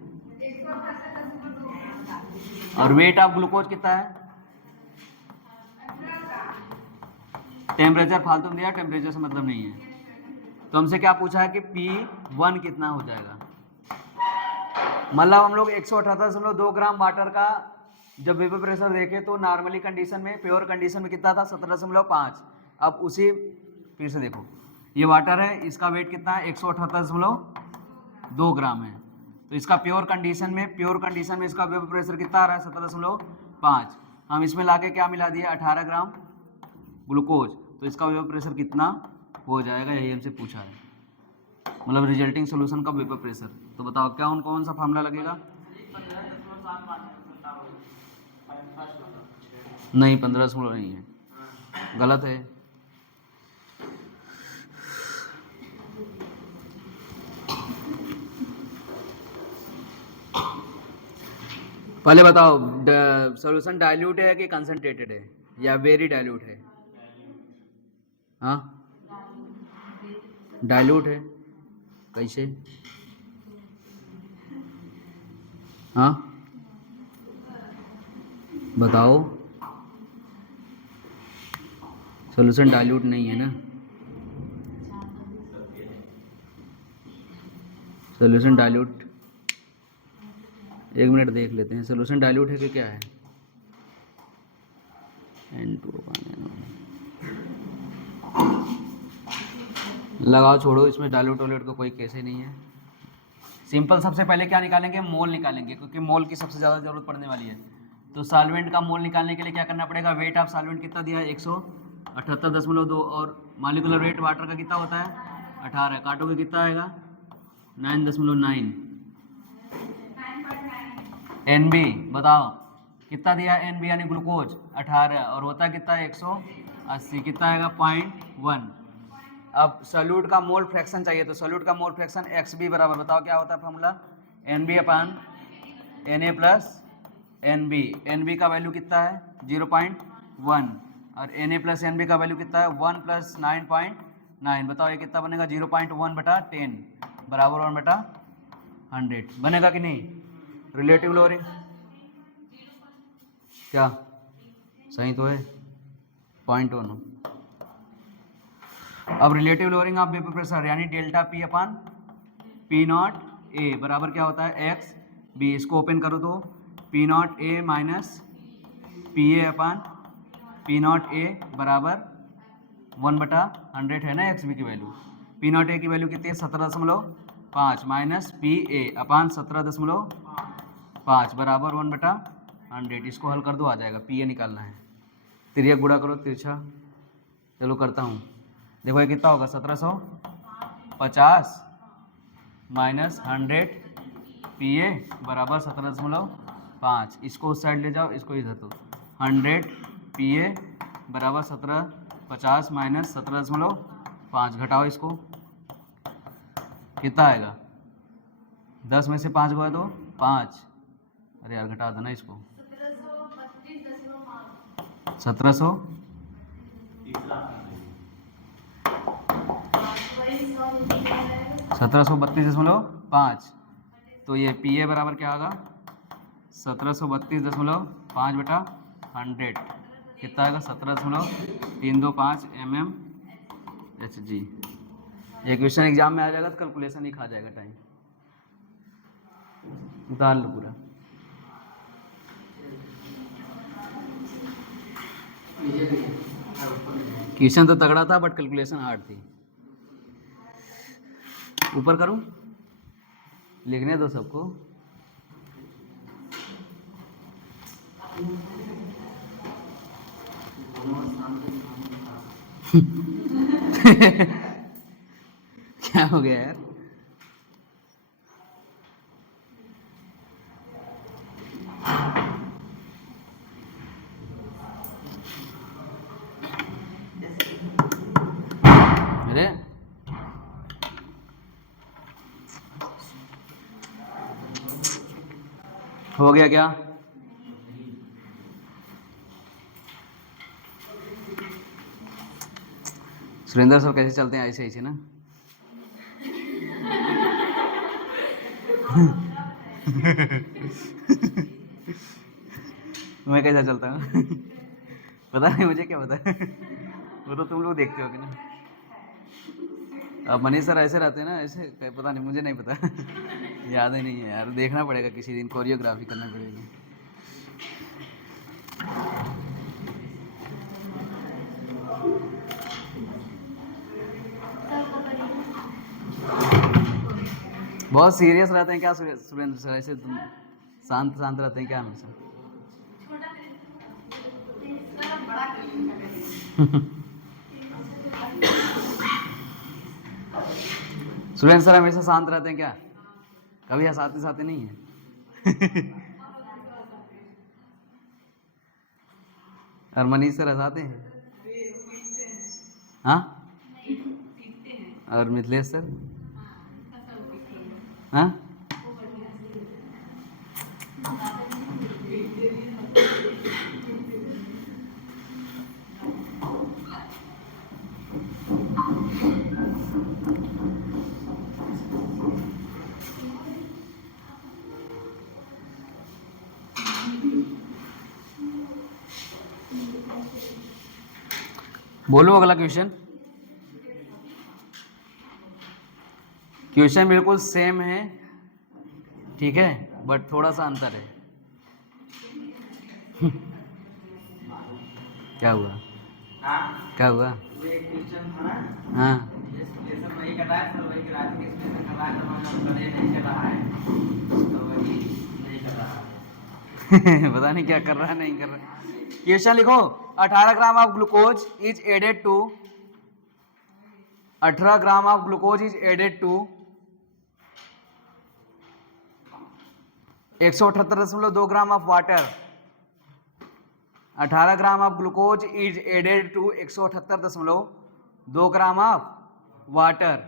और वेट ऑफ ग्लूकोज कितना है? टेम्परेचर फालतू में दिया, टेम्परेचर से मतलब नहीं है। तो हमसे क्या पूछा है कि P1 कितना हो जाएगा। मतलब हम लोग 178.2 ग्राम वाटर का जब वेपर प्रेशर देखे तो नॉर्मली कंडीशन में, प्योर कंडीशन में कितना था 17.5। अब उसी फिर से देखो, ये वाटर है, इसका वेट कितना है 178.2 ग्राम है। तो इसका प्योर कंडीशन में इसका वेपर प्रेशर कितना आ रहा है 17.5। हम इसमें लाके क्या मिला दिए 18 ग्राम ग्लूकोज, तो इसका वेपर प्रेशर कितना हो जाएगा, यही हमसे पूछा है। मतलब रिजल्टिंग सोल्यूशन का वेपर प्रेशर। तो बताओ क्या कौन सा फार्मूला लगेगा। नहीं 15 नहीं है, गलत है। पहले बताओ सॉल्यूशन डाइल्यूट है कि कंसंट्रेटेड है या वेरी डाइल्यूट है। हाँ डाइल्यूट है, कैसे। हाँ बताओ, सॉल्यूशन डाइल्यूट नहीं है ना, सॉल्यूशन डाइल्यूट, एक मिनट देख लेते हैं सॉल्यूशन डाइल्यूट है कि क्या है। लगाओ छोड़ो, इसमें डाइल्यूट वाल्यूट का कोई केस ही नहीं है। सिंपल सबसे पहले क्या निकालेंगे, मोल निकालेंगे, क्योंकि मोल की सबसे ज़्यादा जरूरत पड़ने वाली है। तो सॉल्वेंट का मोल निकालने के लिए क्या करना पड़ेगा, वेट ऑफ सॉल्वेंट कितना दिया है 178.2 और मॉलिक्यूलर वेट वाटर का कितना होता है 18, काटोगे कितना आएगा 9.9। NB बताओ कितना दिया है, NB यानी ग्लूकोज 18 और होता है कितना 180, कितना आएगा 0.1। अब सॉल्यूट का मोल फ्रैक्शन चाहिए, तो सॉल्यूट का मोल फ्रैक्शन XB बराबर, बताओ क्या होता है फॉर्मूला, NB अपान Na प्लस NB। NB का वैल्यू कितना है 0.1 और Na प्लस NB का वैल्यू कितना है 1 प्लस 9.9। बताओ ये कितना बनेगा 0.1 बटा 10 बराबर 1 बटा 100 बनेगा कि नहीं। रिलेटिव लोअरिंग क्या सही तो है 0.1। अब relative lowering of vapour pressure यानी delta P upon P not A बराबर क्या होता है XB। इसको ओपन करो तो P not A minus PA upon P not A बराबर 1 बटा 100 है ना XB की वैल्यू। P नॉट A की वैल्यू कितनी है 17.5 माइनस PA अपान 17.5 बराबर 1 बटा 100। इसको हल कर दो आ जाएगा, PA निकालना है, तिर्यक गुणा करो तिरछा। चलो करता हूँ, देखो ये कितना होगा 1750 माइनस 100 PA बराबर 17.5। इसको उस साइड ले जाओ, इसको इधर दो, 100 PA बराबर 1750 माइनस 17.5 घटाओ, इसको कितना आएगा 10 में से 5 गया तो 5, अरे यार घटा देना इसको 1700 1732.5। तो ये PA बराबर क्या होगा 1732.5 बटा 100 कितना आएगा 17.325 mmHg। ये क्वेश्चन एग्जाम में आ जाएगा तो कैलकुलेशन ही खा जाएगा टाइम, उतार लो पूरा। क्वेश्चन तो तगड़ा था बट कैलकुलेशन हार्ड थी। ऊपर करूं, लिखने दो सबको। क्या हो गया यार, अरे हो गया क्या। सुरेंद्र सर कैसे चलते हैं ऐसे ऐसे ना। मैं कैसा चलता हूँ पता नहीं मुझे क्या पता है, वो तो तुम लोग देखते होगे ना। अब मनीष सर ऐसे रहते हैं ना, ऐसे पता नहीं, मुझे नहीं पता याद ही नहीं है यार, देखना पड़ेगा किसी दिन, कोरियोग्राफी करना पड़ेगी। बहुत सीरियस रहते हैं क्या सुरेंद्र सर? ऐसे तुम शांत शांत रहते हैं क्या हमेशा? सुरेंद्र सर हमेशा शांत रहते हैं क्या? कभी हंसाते साथे नहीं है? और मनीष सर हंसाते हैं? हाँ। और मिथिलेश सर? हाँ। बोलो अगला क्वेश्चन। क्वेश्चन बिल्कुल सेम है, ठीक है, बट थोड़ा सा अंतर है। क्या हुआ? क्या हुआ? ये क्वेश्चन था ना? हाँ। ये सर वही कर रहा है, सर वही ग्राफिक एक्सप्लेनेशन कर रहा है, तो मैं नहीं कर रहा है, तो वही नहीं कर रहा है। पता नहीं क्या कर रहा है, नहीं कर रहा है। क्वेश्चन लिखो। 18 gram of glucose is added to 18 gram of glucose is added to 178.2 gram of water. 18 gram of glucose is added to 178.2 gram of water.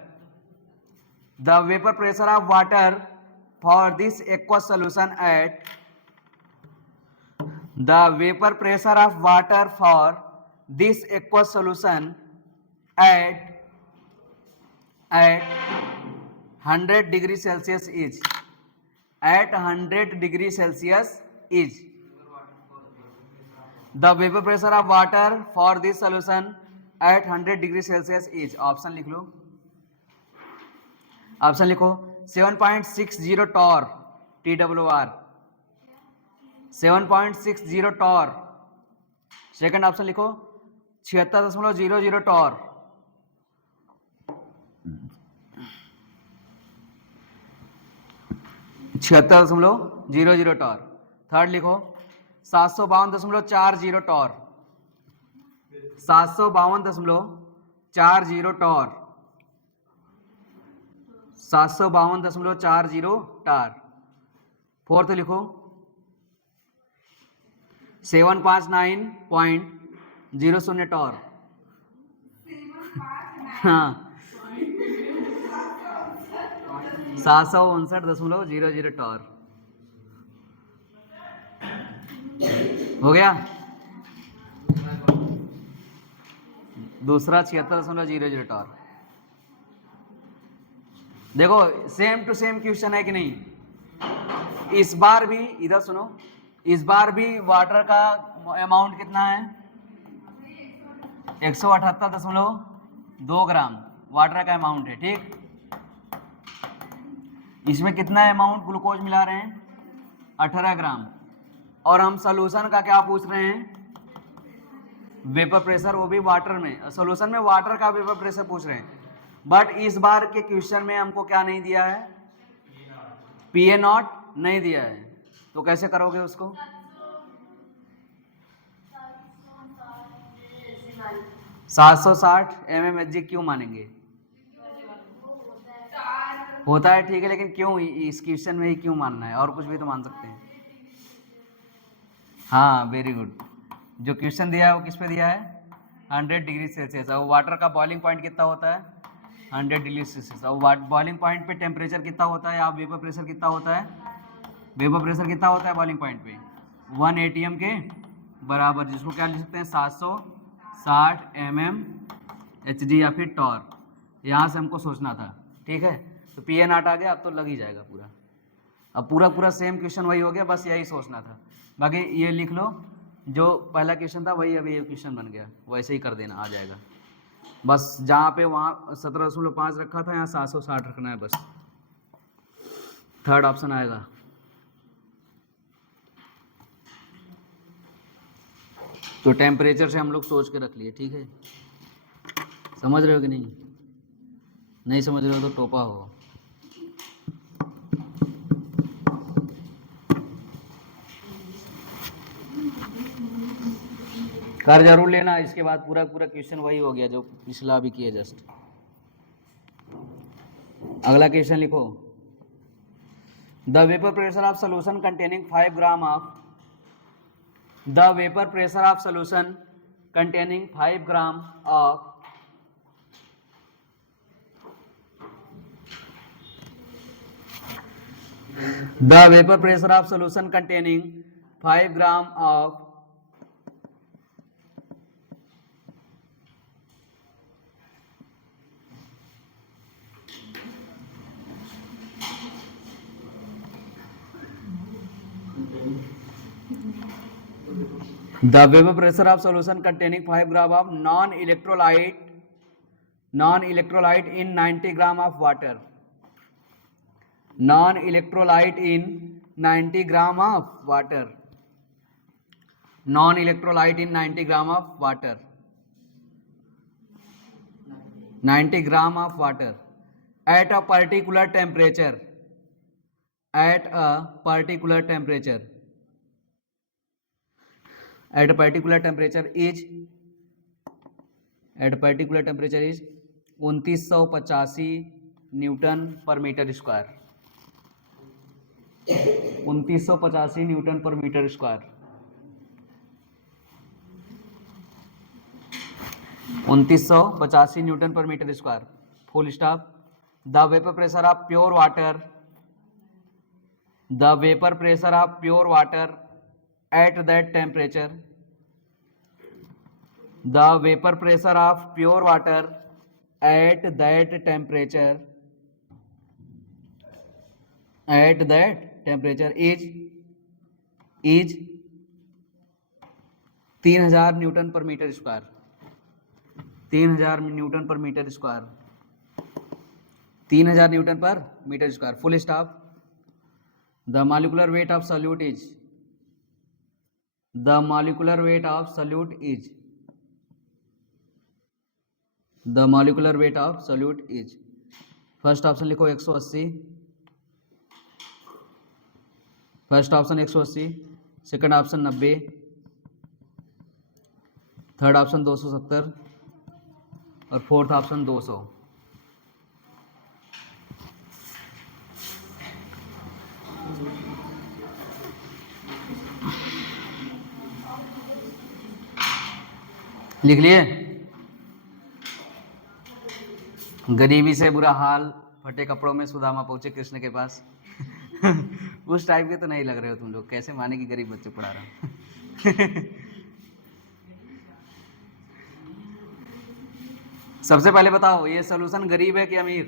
The vapour pressure of water for this aqueous solution at the vapor pressure of water for this aqueous solution at 100 degree Celsius is at 100 degree Celsius is the vapor pressure of water for this solution at 100 degree Celsius is। Option लिख लो, option लिखो। 7.60 torr TWR, 7.60 torr. Second option लिखो 76.00 Tor. 76.00 Tor. Third लिखो 752.40 Tor, 752.40 Tor, 752.40 Tor. Fourth लिखो 759.00 Tor. हाँ 759.00 Tor. हो गया। दूसरा 76.00 टॉर। देखो सेम टू सेम क्वेश्चन है कि नहीं? इस बार भी इधर सुनो, इस बार भी वाटर का अमाउंट कितना है? 178.2 ग्राम वाटर का अमाउंट है, ठीक। इसमें कितना अमाउंट ग्लूकोज मिला रहे हैं? 18 ग्राम। और हम सॉल्यूशन का क्या पूछ रहे हैं? वेपर प्रेशर, वो भी वाटर में। सॉल्यूशन में वाटर का वेपर प्रेशर पूछ रहे हैं। बट इस बार के क्वेश्चन में हमको क्या नहीं दिया है? PA0 नहीं दिया है। तो कैसे करोगे उसको? 760 mmHg क्यों मानेंगे? होता है, ठीक है, लेकिन क्यों इस क्वेश्चन में ही क्यों मानना है? और कुछ भी तो मान सकते हैं। हाँ वेरी गुड। जो क्वेश्चन दिया है वो किस पे दिया है? 100 डिग्री सेल्सियस। और वाटर का बॉइलिंग पॉइंट कितना होता है? 100 डिग्री सेल्सियस। और बॉइलिंग पॉइंट पे टेम्परेचर कितना होता है? आप वेपर प्रेशर कितना होता है? वेपर प्रेशर कितना होता है बॉइलिंग पॉइंट पे? 1 atm के बराबर, जिसको क्या लिख सकते हैं? 760 mmHg या फिर टॉर। यहाँ से हमको सोचना था, ठीक है। तो PA0 आ गया, अब तो लग ही जाएगा पूरा। अब पूरा सेम क्वेश्चन वही हो गया, बस यही सोचना था। बाकी ये लिख लो, जो पहला क्वेश्चन था वही अभी ये क्वेश्चन बन गया, वैसे ही कर देना, आ जाएगा। बस जहाँ पे वहाँ 17.5 रखा था यहाँ 760 रखना है बस। थर्ड ऑप्शन आएगा। तो टेम्परेचर से हम लोग सोच के रख लिए, ठीक है। समझ रहे हो कि नहीं? नहीं समझ रहे हो तो टोपा हो। कर जरूर लेना, इसके बाद पूरा पूरा क्वेश्चन वही हो गया जो पिछला भी किए जस्ट। अगला क्वेश्चन लिखो। The vapour pressure of solution containing 5 gram of the vapor pressure of solution containing 5 gram of the vapor pressure of solution containing 5 gram of the vapor pressure of solution containing 5 gram of non-electrolyte in 90 gram of water, non-electrolyte in 90 gram of water, non-electrolyte in 90 gram of water, 90 gram of water at a particular temperature, at a particular temperature, at a particular temperature is 2985 newton per metre square, 2985 newton per metre square, 2985 newton per metre square, full stop. The vapour pressure of pure water, the vapour pressure of pure water at that temperature, the vapor pressure of pure water at that temperature, at that temperature is 3000 newton per metre square, 3000 newton per metre square, 3000 newton per metre square, full stop. The molecular weight of solute is, the molecular weight of solute is, the molecular weight of solute is, first option लिखो 180, first option 180, second option 90, third option 270 और fourth option 200। लिख लिए? गरीबी से बुरा हाल, फटे कपड़ों में सुदामा पहुंचे कृष्ण के पास। उस टाइप के तो नहीं लग रहे हो तुम लोग, कैसे माने कि गरीब बच्चे पढ़ा रहा हूं। सबसे पहले बताओ ये सॉल्यूशन गरीब है कि अमीर,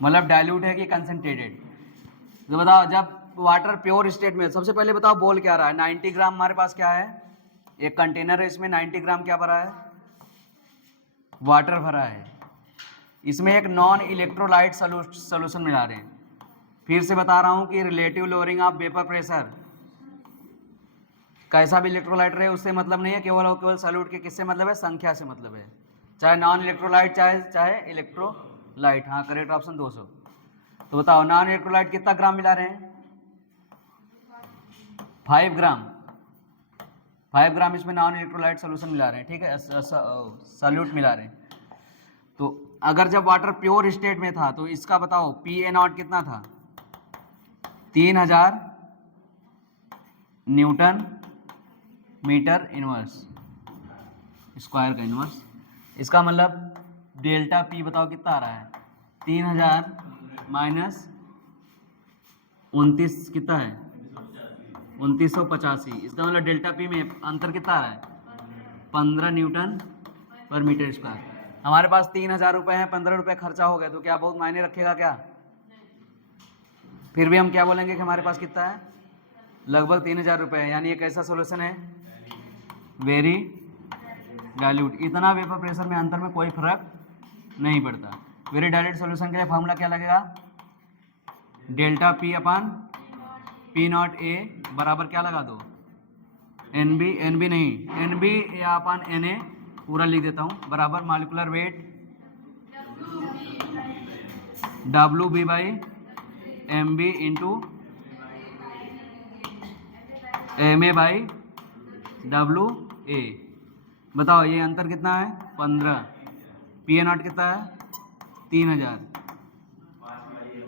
मतलब डाइल्यूट है कि कंसंट्रेटेड? तो बताओ जब वाटर प्योर स्टेट में, सबसे पहले बताओ बोल क्या रहा है। 90 ग्राम हमारे पास क्या है, एक कंटेनर है, इसमें 90 ग्राम क्या भरा है, वाटर भरा है। इसमें एक नॉन इलेक्ट्रोलाइट सोल्यूशन मिला रहे हैं। फिर से बता रहा हूं कि relative lowering of vapour pressure, कैसा भी इलेक्ट्रोलाइट रहे उससे मतलब नहीं है, केवल और केवल सॉल्यूट के किससे मतलब है, संख्या से मतलब है, चाहे नॉन इलेक्ट्रोलाइट चाहे इलेक्ट्रोलाइट। हाँ करेक्ट ऑप्शन 200। तो बताओ नॉन इलेक्ट्रोलाइट कितना ग्राम मिला रहे हैं, 5 ग्राम, 5 ग्राम इसमें नॉन इलेक्ट्रोलाइट सोल्यूशन मिला रहे हैं, ठीक है, सॉल्यूट मिला रहे हैं। तो अगर जब वाटर प्योर स्टेट में था तो इसका बताओ PA0 कितना था, 3000 न्यूटन मीटर इनवर्स स्क्वायर का इनवर्स। इसका मतलब डेल्टा P बताओ कितना आ रहा है, 3000 माइनस 29 कितना है, 2985। इसका मतलब डेल्टा P में अंतर कितना आ रहा है, 15 न्यूटन पर मीटर स्क्वायर। हमारे पास 3000 रुपये हैं, 15 रुपये खर्चा हो गया तो क्या बहुत मायने रखेगा क्या? फिर भी हम क्या बोलेंगे कि हमारे पास कितना है, लगभग 3000 रुपये है। यानी एक ऐसा सोल्यूशन है वेरी डाइल्यूट। इतना वेपर प्रेशर में अंतर में कोई फर्क नहीं पड़ता। वेरी डाइल्यूट सॉल्यूशन के लिए फॉर्मूला क्या लगेगा? Delta P upon P not A बराबर क्या लगा दो? एन बी नहीं, एन बी या अपान एन ए पूरा लिख देता हूँ, बराबर molecular weight W B by M B into M A by W A. बताओ ये अंतर कितना है? 15। पी ए नॉट कितना है? 3000।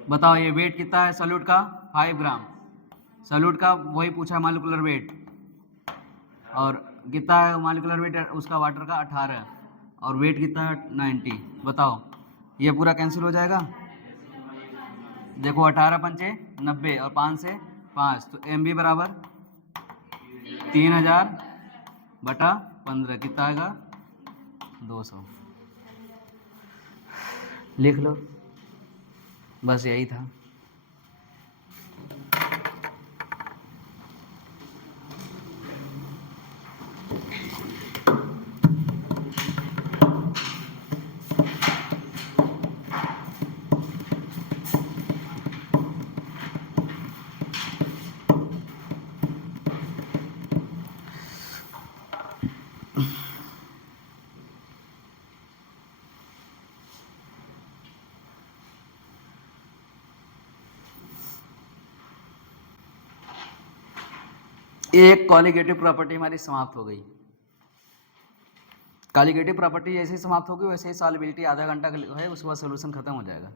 बताओ ये वेट कितना है सॉल्यूट का? 5 ग्राम। सॉल्यूट का वही पूछा है मॉलिक्यूलर वेट, और कितना है मॉलिक्यूलर वेट उसका वाटर का? 18, और वेट कितना है? 90। बताओ ये पूरा कैंसिल हो जाएगा। देखो 18 पंचे 90 और 5 से 5, तो एम बी बराबर 3000 बटा 15 कितना आएगा? 200। लिख लो, बस यही था। एक कॉलिगेटिव प्रॉपर्टी हमारी समाप्त हो गई। कॉलिगेटिव प्रॉपर्टी जैसे ही समाप्त होगी वैसे ही सॉल्युबिलिटी आधा घंटा है, उसके बाद सॉल्यूशन खत्म हो जाएगा।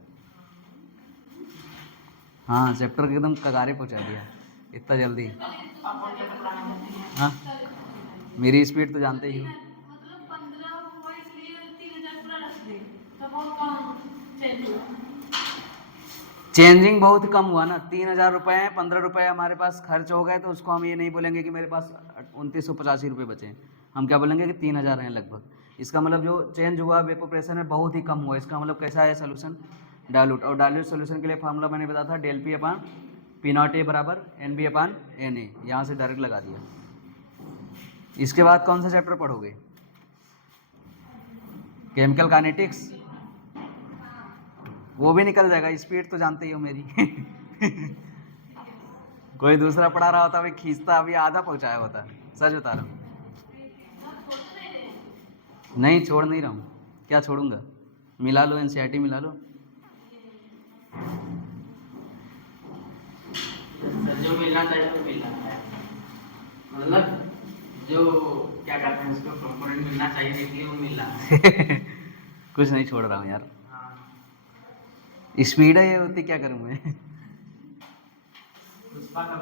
हाँ चैप्टर एकदम कगारे पहुंचा दिया इतना जल्दी। हाँ मेरी स्पीड तो जानते ही हो। चेंजिंग बहुत कम हुआ ना, 3000 रुपये 15 रुपये हमारे पास खर्च हो गए, तो उसको हम ये नहीं बोलेंगे कि मेरे पास 2985 रुपये बचे। हम क्या बोलेंगे कि 3000 हैं लगभग। इसका मतलब जो चेंज हुआ वेपर प्रेशर में बहुत ही कम हुआ। इसका मतलब कैसा है सोल्यूशन? डाइल्यूट। और डाइल्यूट सोल्यूशन के लिए फार्मूला मैंने बताया था del P upon P not A बराबर n B upon N A, यहाँ से डायरेक्ट लगा दिया। इसके बाद कौन सा चैप्टर पढ़ोगे? केमिकल काइनेटिक्स, वो भी निकल जाएगा। स्पीड तो जानते ही हो मेरी। कोई दूसरा पढ़ा रहा होता, अभी खींचता, अभी आधा पहुंचाया होता। सच बता रहा हूँ। नहीं छोड़ नहीं रहा हूँ, क्या छोड़ूंगा? मिला लो, एनसीईआरटी मिला लो। जो मिलना चाहिए वो मिलना है, मतलब जो क्या कहते हैं उसको कंपोनेंट मिलना चाहिए देखिए वो मिल रहा है। कुछ नहीं छोड़ रहा हूँ यार। स्पीड है ये होती, क्या करूँ मैं? पुष्पा का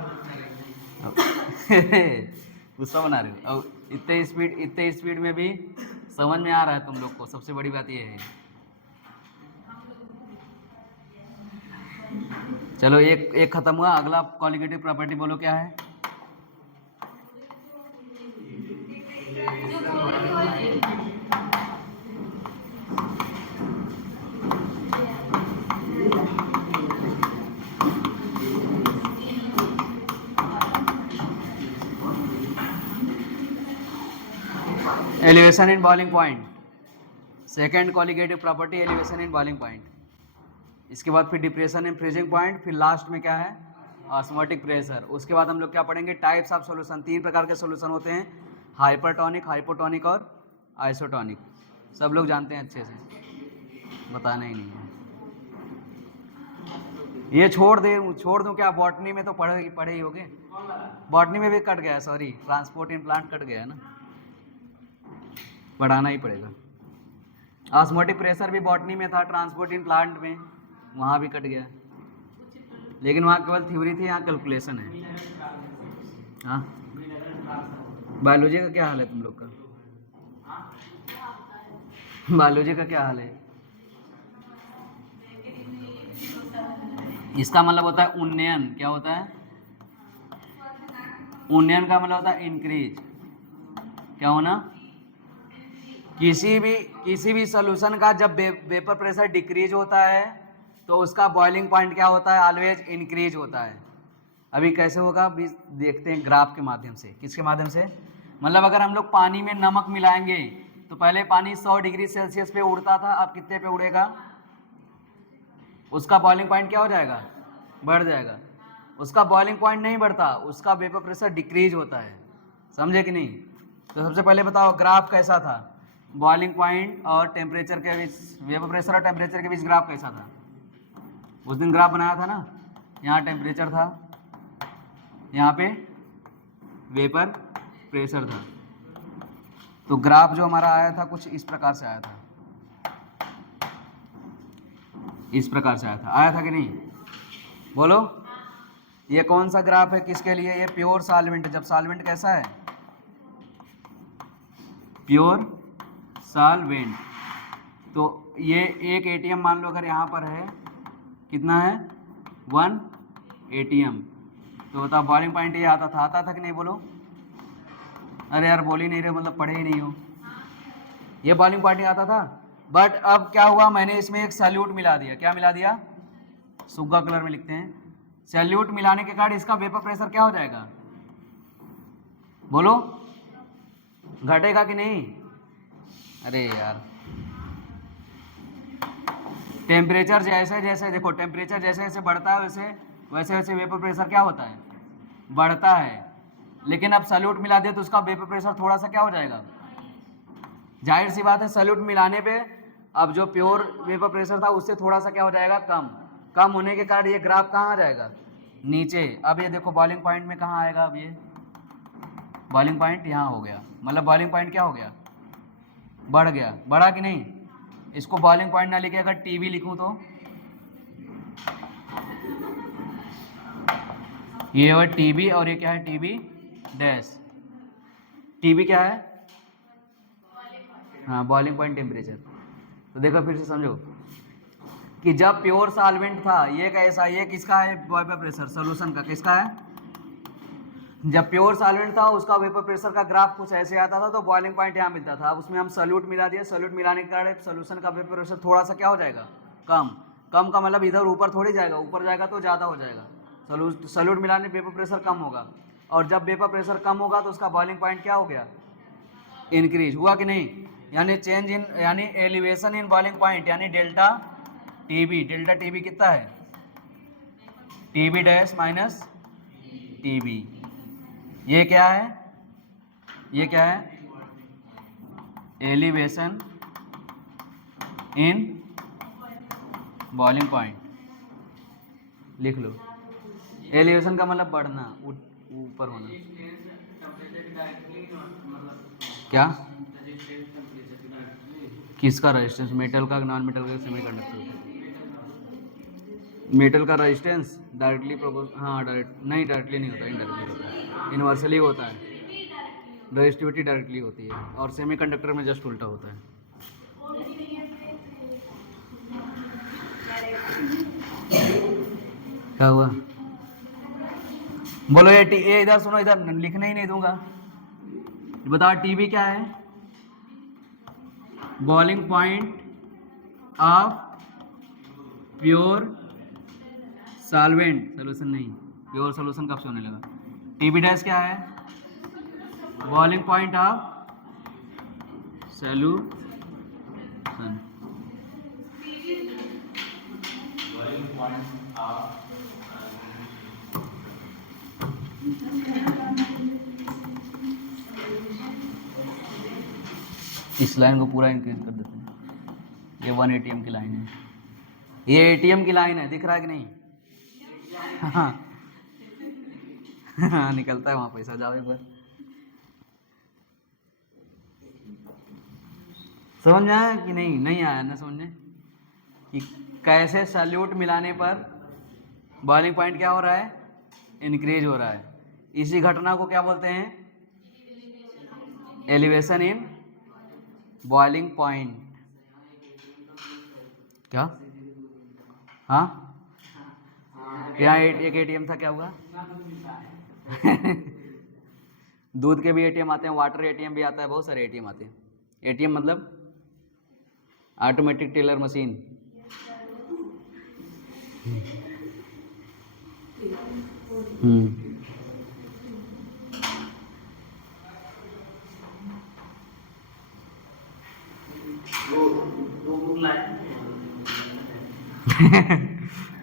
पुष्पा बना रहे हो। और इतने स्पीड में भी समझ में आ रहा है तुम लोग को, सबसे बड़ी बात ये है। चलो एक खत्म हुआ। अगला कॉलिगेटिव प्रॉपर्टी बोलो क्या है? Elevation in boiling point. Second colligative property elevation in boiling point. इसके बाद फिर डिप्रेशन इन फ्रीजिंग पॉइंट, फिर लास्ट में क्या है? Osmotic pressure. उसके बाद हम लोग क्या पढ़ेंगे? Types of solution. 3 प्रकार के सॉल्यूशन होते हैं, हाइपरटोनिक, हाइपोटोनिक और आइसोटोनिक। सब लोग जानते हैं अच्छे से, बताना ही नहीं है। ये छोड़ दूं क्या? बॉटनी में तो पढ़े ही होगे। बॉटनी में भी कट गया, sorry, transport in plant cut गया ना, पढ़ाना ही पड़ेगा। ऑस्मोटिक प्रेशर भी बॉटनी में था, ट्रांसपोर्ट इन प्लांट में, वहाँ भी कट गया, लेकिन वहाँ केवल थ्योरी थी, यहाँ कैलकुलेशन है। हाँ बायोलॉजी का क्या हाल है तुम लोग का? बायोलॉजी का क्या हाल है? इसका मतलब होता है उन्नयन। क्या होता है? उन्नयन का मतलब होता है इंक्रीज। क्या होना? किसी भी सॉल्यूशन का जब वेपर प्रेशर डिक्रीज होता है तो उसका बॉइलिंग पॉइंट क्या होता है? ऑलवेज इंक्रीज होता है। अभी कैसे होगा अभी देखते हैं ग्राफ के माध्यम से। किसके माध्यम से? मतलब अगर हम लोग पानी में नमक मिलाएंगे तो तो पहले पानी 100 डिग्री सेल्सियस पे उड़ता था, अब कितने पे उड़ेगा? उसका बॉइलिंग पॉइंट क्या हो जाएगा? बढ़ जाएगा। उसका बॉइलिंग पॉइंट नहीं बढ़ता, उसका वेपर प्रेशर डिक्रीज होता है। समझे कि नहीं? तो सबसे पहले बताओ ग्राफ कैसा था? बॉइलिंग पॉइंट और टेम्परेचर के बीच, वेपर प्रेशर और टेम्परेचर के बीच ग्राफ कैसा था? उस दिन ग्राफ बनाया था ना, यहाँ टेम्परेचर था, यहाँ पे वेपर प्रेशर था। तो ग्राफ जो हमारा आया था कुछ इस प्रकार से आया था, इस प्रकार से आया था कि नहीं? बोलो, ये कौन सा ग्राफ है किसके लिए? ये प्योर सॉल्वेंट। जब सॉल्वेंट कैसा है? Pure solvent. तो ये एक एटीएम मान लो अगर यहाँ पर है, कितना है? 1 एटीएम। तो बताओ बॉइलिंग पॉइंट ये आता था कि नहीं? बोलो। अरे यार बोल ही नहीं रहे, मतलब पढ़े ही नहीं हो। ये बॉइलिंग पॉइंट ही आता था। बट अब क्या हुआ, मैंने इसमें एक सैल्यूट मिला दिया। क्या मिला दिया? सुग्गा कलर में लिखते हैं। सैल्यूट मिलाने के कारण इसका वेपर प्रेशर क्या हो जाएगा? बोलो, घटेगा कि नहीं? अरे यार, टेम्परेचर जैसे जैसे देखो, टेम्परेचर जैसे जैसे बढ़ता है वैसे वैसे वेपर प्रेशर क्या होता है? बढ़ता है। लेकिन अब सैल्यूट मिला दिया तो उसका वेपर प्रेशर थोड़ा सा क्या हो जाएगा? जाहिर सी बात है, सैल्यूट मिलाने पे अब जो प्योर वेपर प्रेशर था उससे थोड़ा सा क्या हो जाएगा? कम होने के कारण ये ग्राफ कहाँ आ जाएगा? नीचे। अब ये देखो बॉइलिंग पॉइंट में कहाँ आएगा? अब ये बॉइलिंग पॉइंट यहाँ हो गया, मतलब बॉइलिंग पॉइंट क्या हो गया? बढ़ गया। बढ़ा कि नहीं? इसको बॉइलिंग पॉइंट ना लिखे अगर टीबी लिखूं तो ये है टीबी, और ये क्या है? TB dash. टीबी क्या है? हाँ, बॉइलिंग पॉइंट टेम्परेचर। तो देखो फिर से समझो कि जब प्योर सॉल्वेंट था, ये कैसा? ये किसका है वेपर प्रेशर? सॉल्यूशन का। किसका है? जब प्योर सॉल्वेंट था उसका वेपर प्रेशर का ग्राफ कुछ ऐसे आता था, तो बॉइलिंग पॉइंट यहाँ मिलता था। अब उसमें हम सॉल्यूट मिला दिए, सॉल्यूट मिलाने के कारण सॉल्यूशन का वेपर प्रेशर थोड़ा सा क्या हो जाएगा? कम का मतलब इधर ऊपर थोड़ी जाएगा, ऊपर जाएगा तो ज़्यादा हो जाएगा। सॉल्यूट मिलाने वेपर प्रेशर कम होगा, और जब वेपर प्रेशर कम होगा तो उसका बॉइलिंग पॉइंट क्या हो गया? इंक्रीज हुआ कि नहीं? यानी चेंज इन, यानी एलिवेशन इन बॉइलिंग पॉइंट, यानी डेल्टा टीबी। डेल्टा टीबी कितना है? TB dash minus TB. ये क्या है? ये क्या है? Elevation in boiling point. लिख लो, एलिवेशन का मतलब बढ़ना, ऊपर होना। क्या? किसका रेजिस्टेंस? मेटल का, नॉन मेटल का, सेमीकंडक्टर का? मेटल का रेजिस्टेंस डायरेक्टली हाँ डायरेक्ट नहीं, डायरेक्टली नहीं होता, इनडायरेक्टली होता है, इन्वर्सली होता है। रेजिस्टिविटी डायरेक्टली होती है, और सेमीकंडक्टर में जस्ट उल्टा होता है। क्या हुआ? बोलो। ये इधर सुनो, इधर लिखना ही नहीं दूंगा। बताओ टीबी क्या है? Boiling point of pure solvent. Solution नहीं, प्योर सोल्यूशन कब से होने लगा? टीबी डैश क्या है? Boiling point of solution. इस लाइन को पूरा इंक्रीज कर देते हैं। ये 1 एटीएम की लाइन है, ये एटीएम की लाइन है, दिख रहा है कि नहीं? हाँ निकलता है वहां पैसा। जाओ एक बार, समझ में आया कि नहीं? नहीं आया ना समझने कि कैसे सैल्यूट मिलाने पर बॉइलिंग पॉइंट क्या हो रहा है? इंक्रीज हो रहा है। इसी घटना को क्या बोलते हैं? Elevation in boiling point. क्या? हाँ, यहाँ एक एटीएम था, क्या हुआ? दूध के भी एटीएम आते हैं, वाटर एटीएम भी आता है, बहुत सारे एटीएम आते हैं। एटीएम मतलब ऑटोमेटिक टेलर मशीन। वो बुक लाए।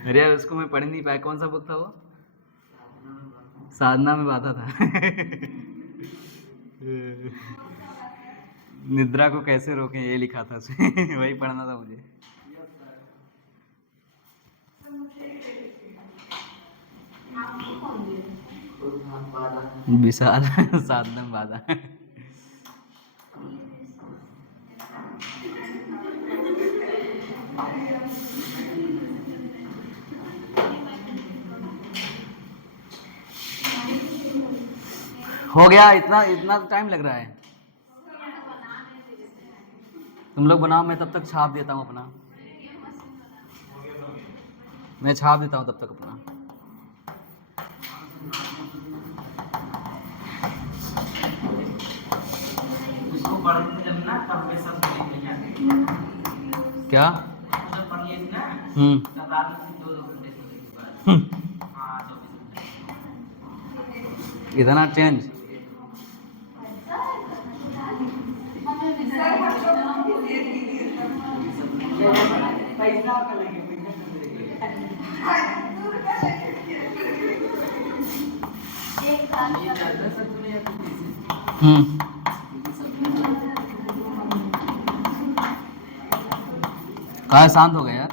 अरे यार उसको मैं पढ़ नहीं पाया, कौन सा बुक था वो? साधना में बाधा था। निद्रा को कैसे रोकें ये लिखा था उसमें। वही पढ़ना था मुझे। विशाल साधना में बाधा। हो गया, इतना इतना टाइम लग रहा है। तुम लोग बनाओ, मैं तब तक छाप देता हूँ अपना। मैं छाप देता हूँ तब तक अपना। उसको पढ़ते थे जब ना, तब वे सब लिख लिया। क्या? जब पढ़ लिए थे ना, तब रात में 2-2 घंटे सोते थे बस। हाँ, 24 घंटे। इतना चेंज। पैसा का लगे, कहा शांत हो गया यार।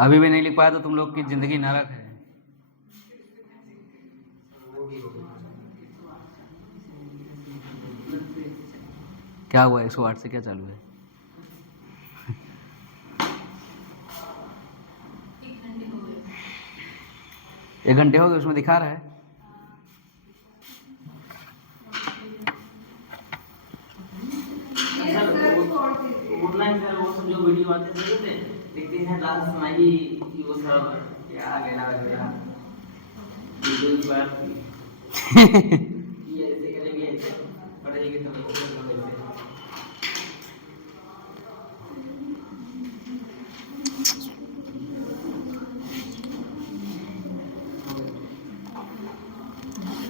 अभी भी नहीं लिख पाया तो तुम लोग की जिंदगी नरक है। क्या हुआ? 108 से क्या चालू है? 1 घंटे हो गए, उसमें दिखा रहा है। ऑनलाइन सर वो सब जो वीडियो आते थे देखते हैं लास्ट में ही कि वो सब क्या गया वीडियो की बात ये ऐसे करेंगे, ऐसे पढ़ेंगे तो ऐसे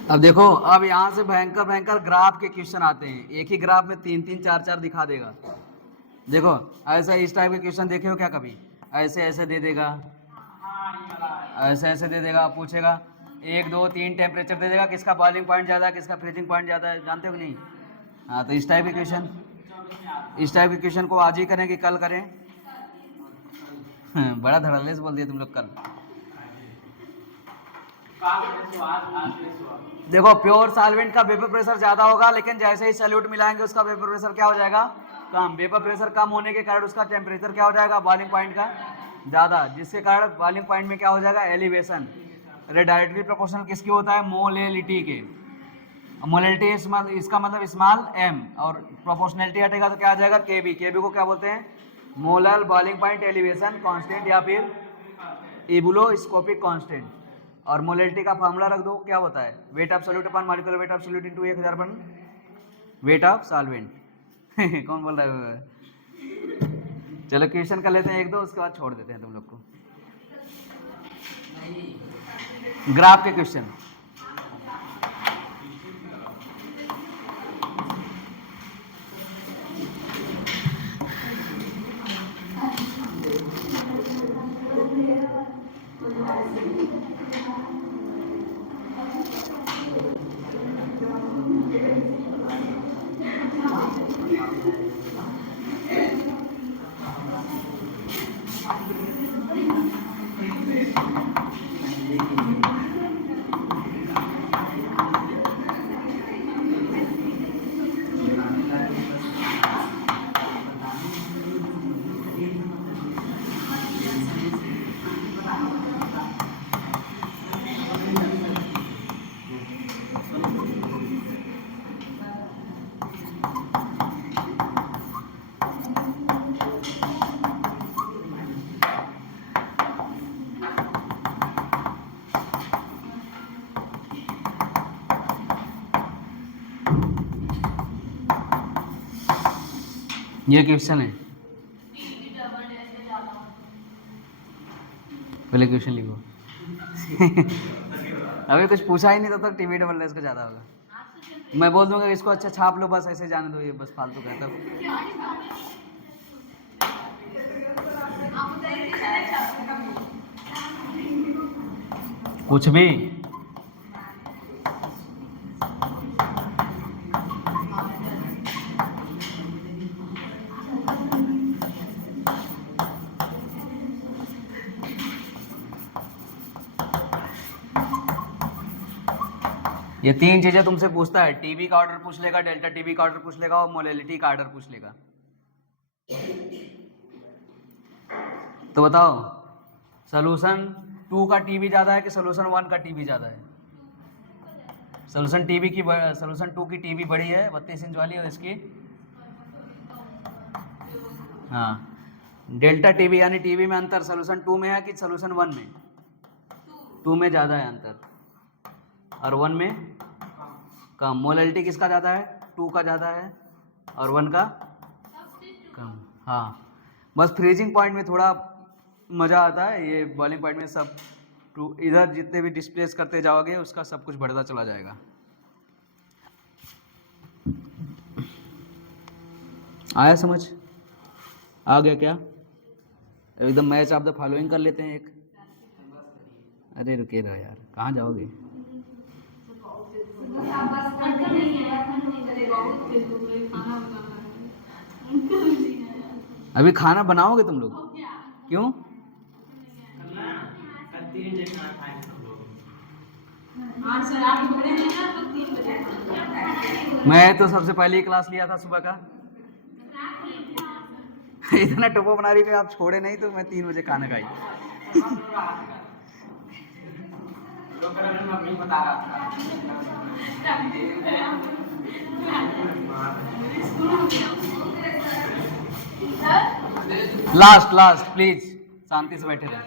अब देखो, अब यहाँ से भयंकर भयंकर ग्राफ के क्वेश्चन आते हैं। एक ही ग्राफ में 3-3 4-4 दिखा देगा। देखो ऐसा इस टाइप के क्वेश्चन देखे हो क्या कभी? ऐसे ऐसे दे देगा, ऐसे ऐसे दे देगा, पूछेगा 1 2 3 टेम्परेचर दे देगा, किसका बॉइलिंग पॉइंट ज़्यादा है, किसका फ्रीजिंग पॉइंट ज़्यादा है, जानते हो कि नहीं? हाँ, तो इस टाइप के क्वेश्चन, इस टाइप के क्वेश्चन को आज ही करें कि कल करें? बड़ा धड़ल्ले से बोल दिया तुम लोग कल। देखो प्योर सॉल्वेंट का वेपर प्रेशर ज़्यादा होगा, लेकिन जैसे ही सॉल्यूट मिलाएंगे उसका वेपर प्रेशर क्या हो जाएगा? कम। वेपर प्रेशर कम होने के कारण उसका टेम्परेचर क्या हो जाएगा? बॉइलिंग पॉइंट का ज़्यादा, जिसके कारण बॉइलिंग पॉइंट में क्या हो जाएगा? एलिवेशन। अरे डायरेक्टली प्रोपोर्शनल किसकी होता है? मोलेलिटी के। मोलेलिटी इसका मतलब स्मॉल m, और प्रोपोर्शनलिटी हटेगा तो क्या आ जाएगा? केबी। केबी को क्या बोलते हैं? Molar boiling point elevation constant या फिर इबुलोस्कोपिक कांस्टेंट। और मोलेलिटी का फार्मूला रख दो, क्या होता है? Wait of solute upon molecular weight of solute into 1000 upon weight of solvent. कौन बोल रहा है? चलो क्वेश्चन कर लेते हैं 1-2, उसके बाद छोड़ देते हैं तुम लोग को। ग्राफ के क्वेश्चन। ये क्वेश्चन है, पहले क्वेश्चन लिखो। अभी कुछ पूछा ही नहीं, तब तक टीवी डबल एस का ज़्यादा होगा। मैं बोल दूंगा इसको अच्छा छाप लो, बस ऐसे जाने दो, ये बस फालतू का है तब। कुछ भी ये तीन चीजें तुमसे पूछता है, टीबी का ऑर्डर पूछ लेगा, डेल्टा टीबी का ऑर्डर पूछ लेगा और मोलैलिटी का ऑर्डर पूछ लेगा। तो बताओ सोल्यूशन 2 का टीबी ज़्यादा है कि सोल्यूशन 1 का टीबी ज़्यादा है? सोल्यूशन 2 की टीबी बड़ी है 32 इंच वाली, और इसकी हाँ डेल्टा टीबी यानी टीबी में अंतर सोल्यूशन 2 में है कि सोल्यूशन 1 में? 2 में ज़्यादा है अंतर और 1 में कम। मोलैलिटी किसका ज़्यादा है? 2 का ज़्यादा है और 1 का कम। हाँ बस फ्रीजिंग पॉइंट में थोड़ा मज़ा आता है, ये बॉइलिंग पॉइंट में सब इधर जितने भी डिस्प्लेस करते जाओगे उसका सब कुछ बढ़ता चला जाएगा। आया समझ? आ गया क्या? एकदम मैच ऑफ द फॉलोइंग कर लेते हैं एक। अरे रुके रहो यार, कहाँ जाओगे? अभी खाना बनाओगे तुम लोग? क्यों? मैं तो सबसे पहले ही क्लास लिया था सुबह का। इतना टोपो बना रही थी आप, छोड़े नहीं तो मैं 3 बजे खाना खाई। लास्ट प्लीज शांति से बैठे रहे।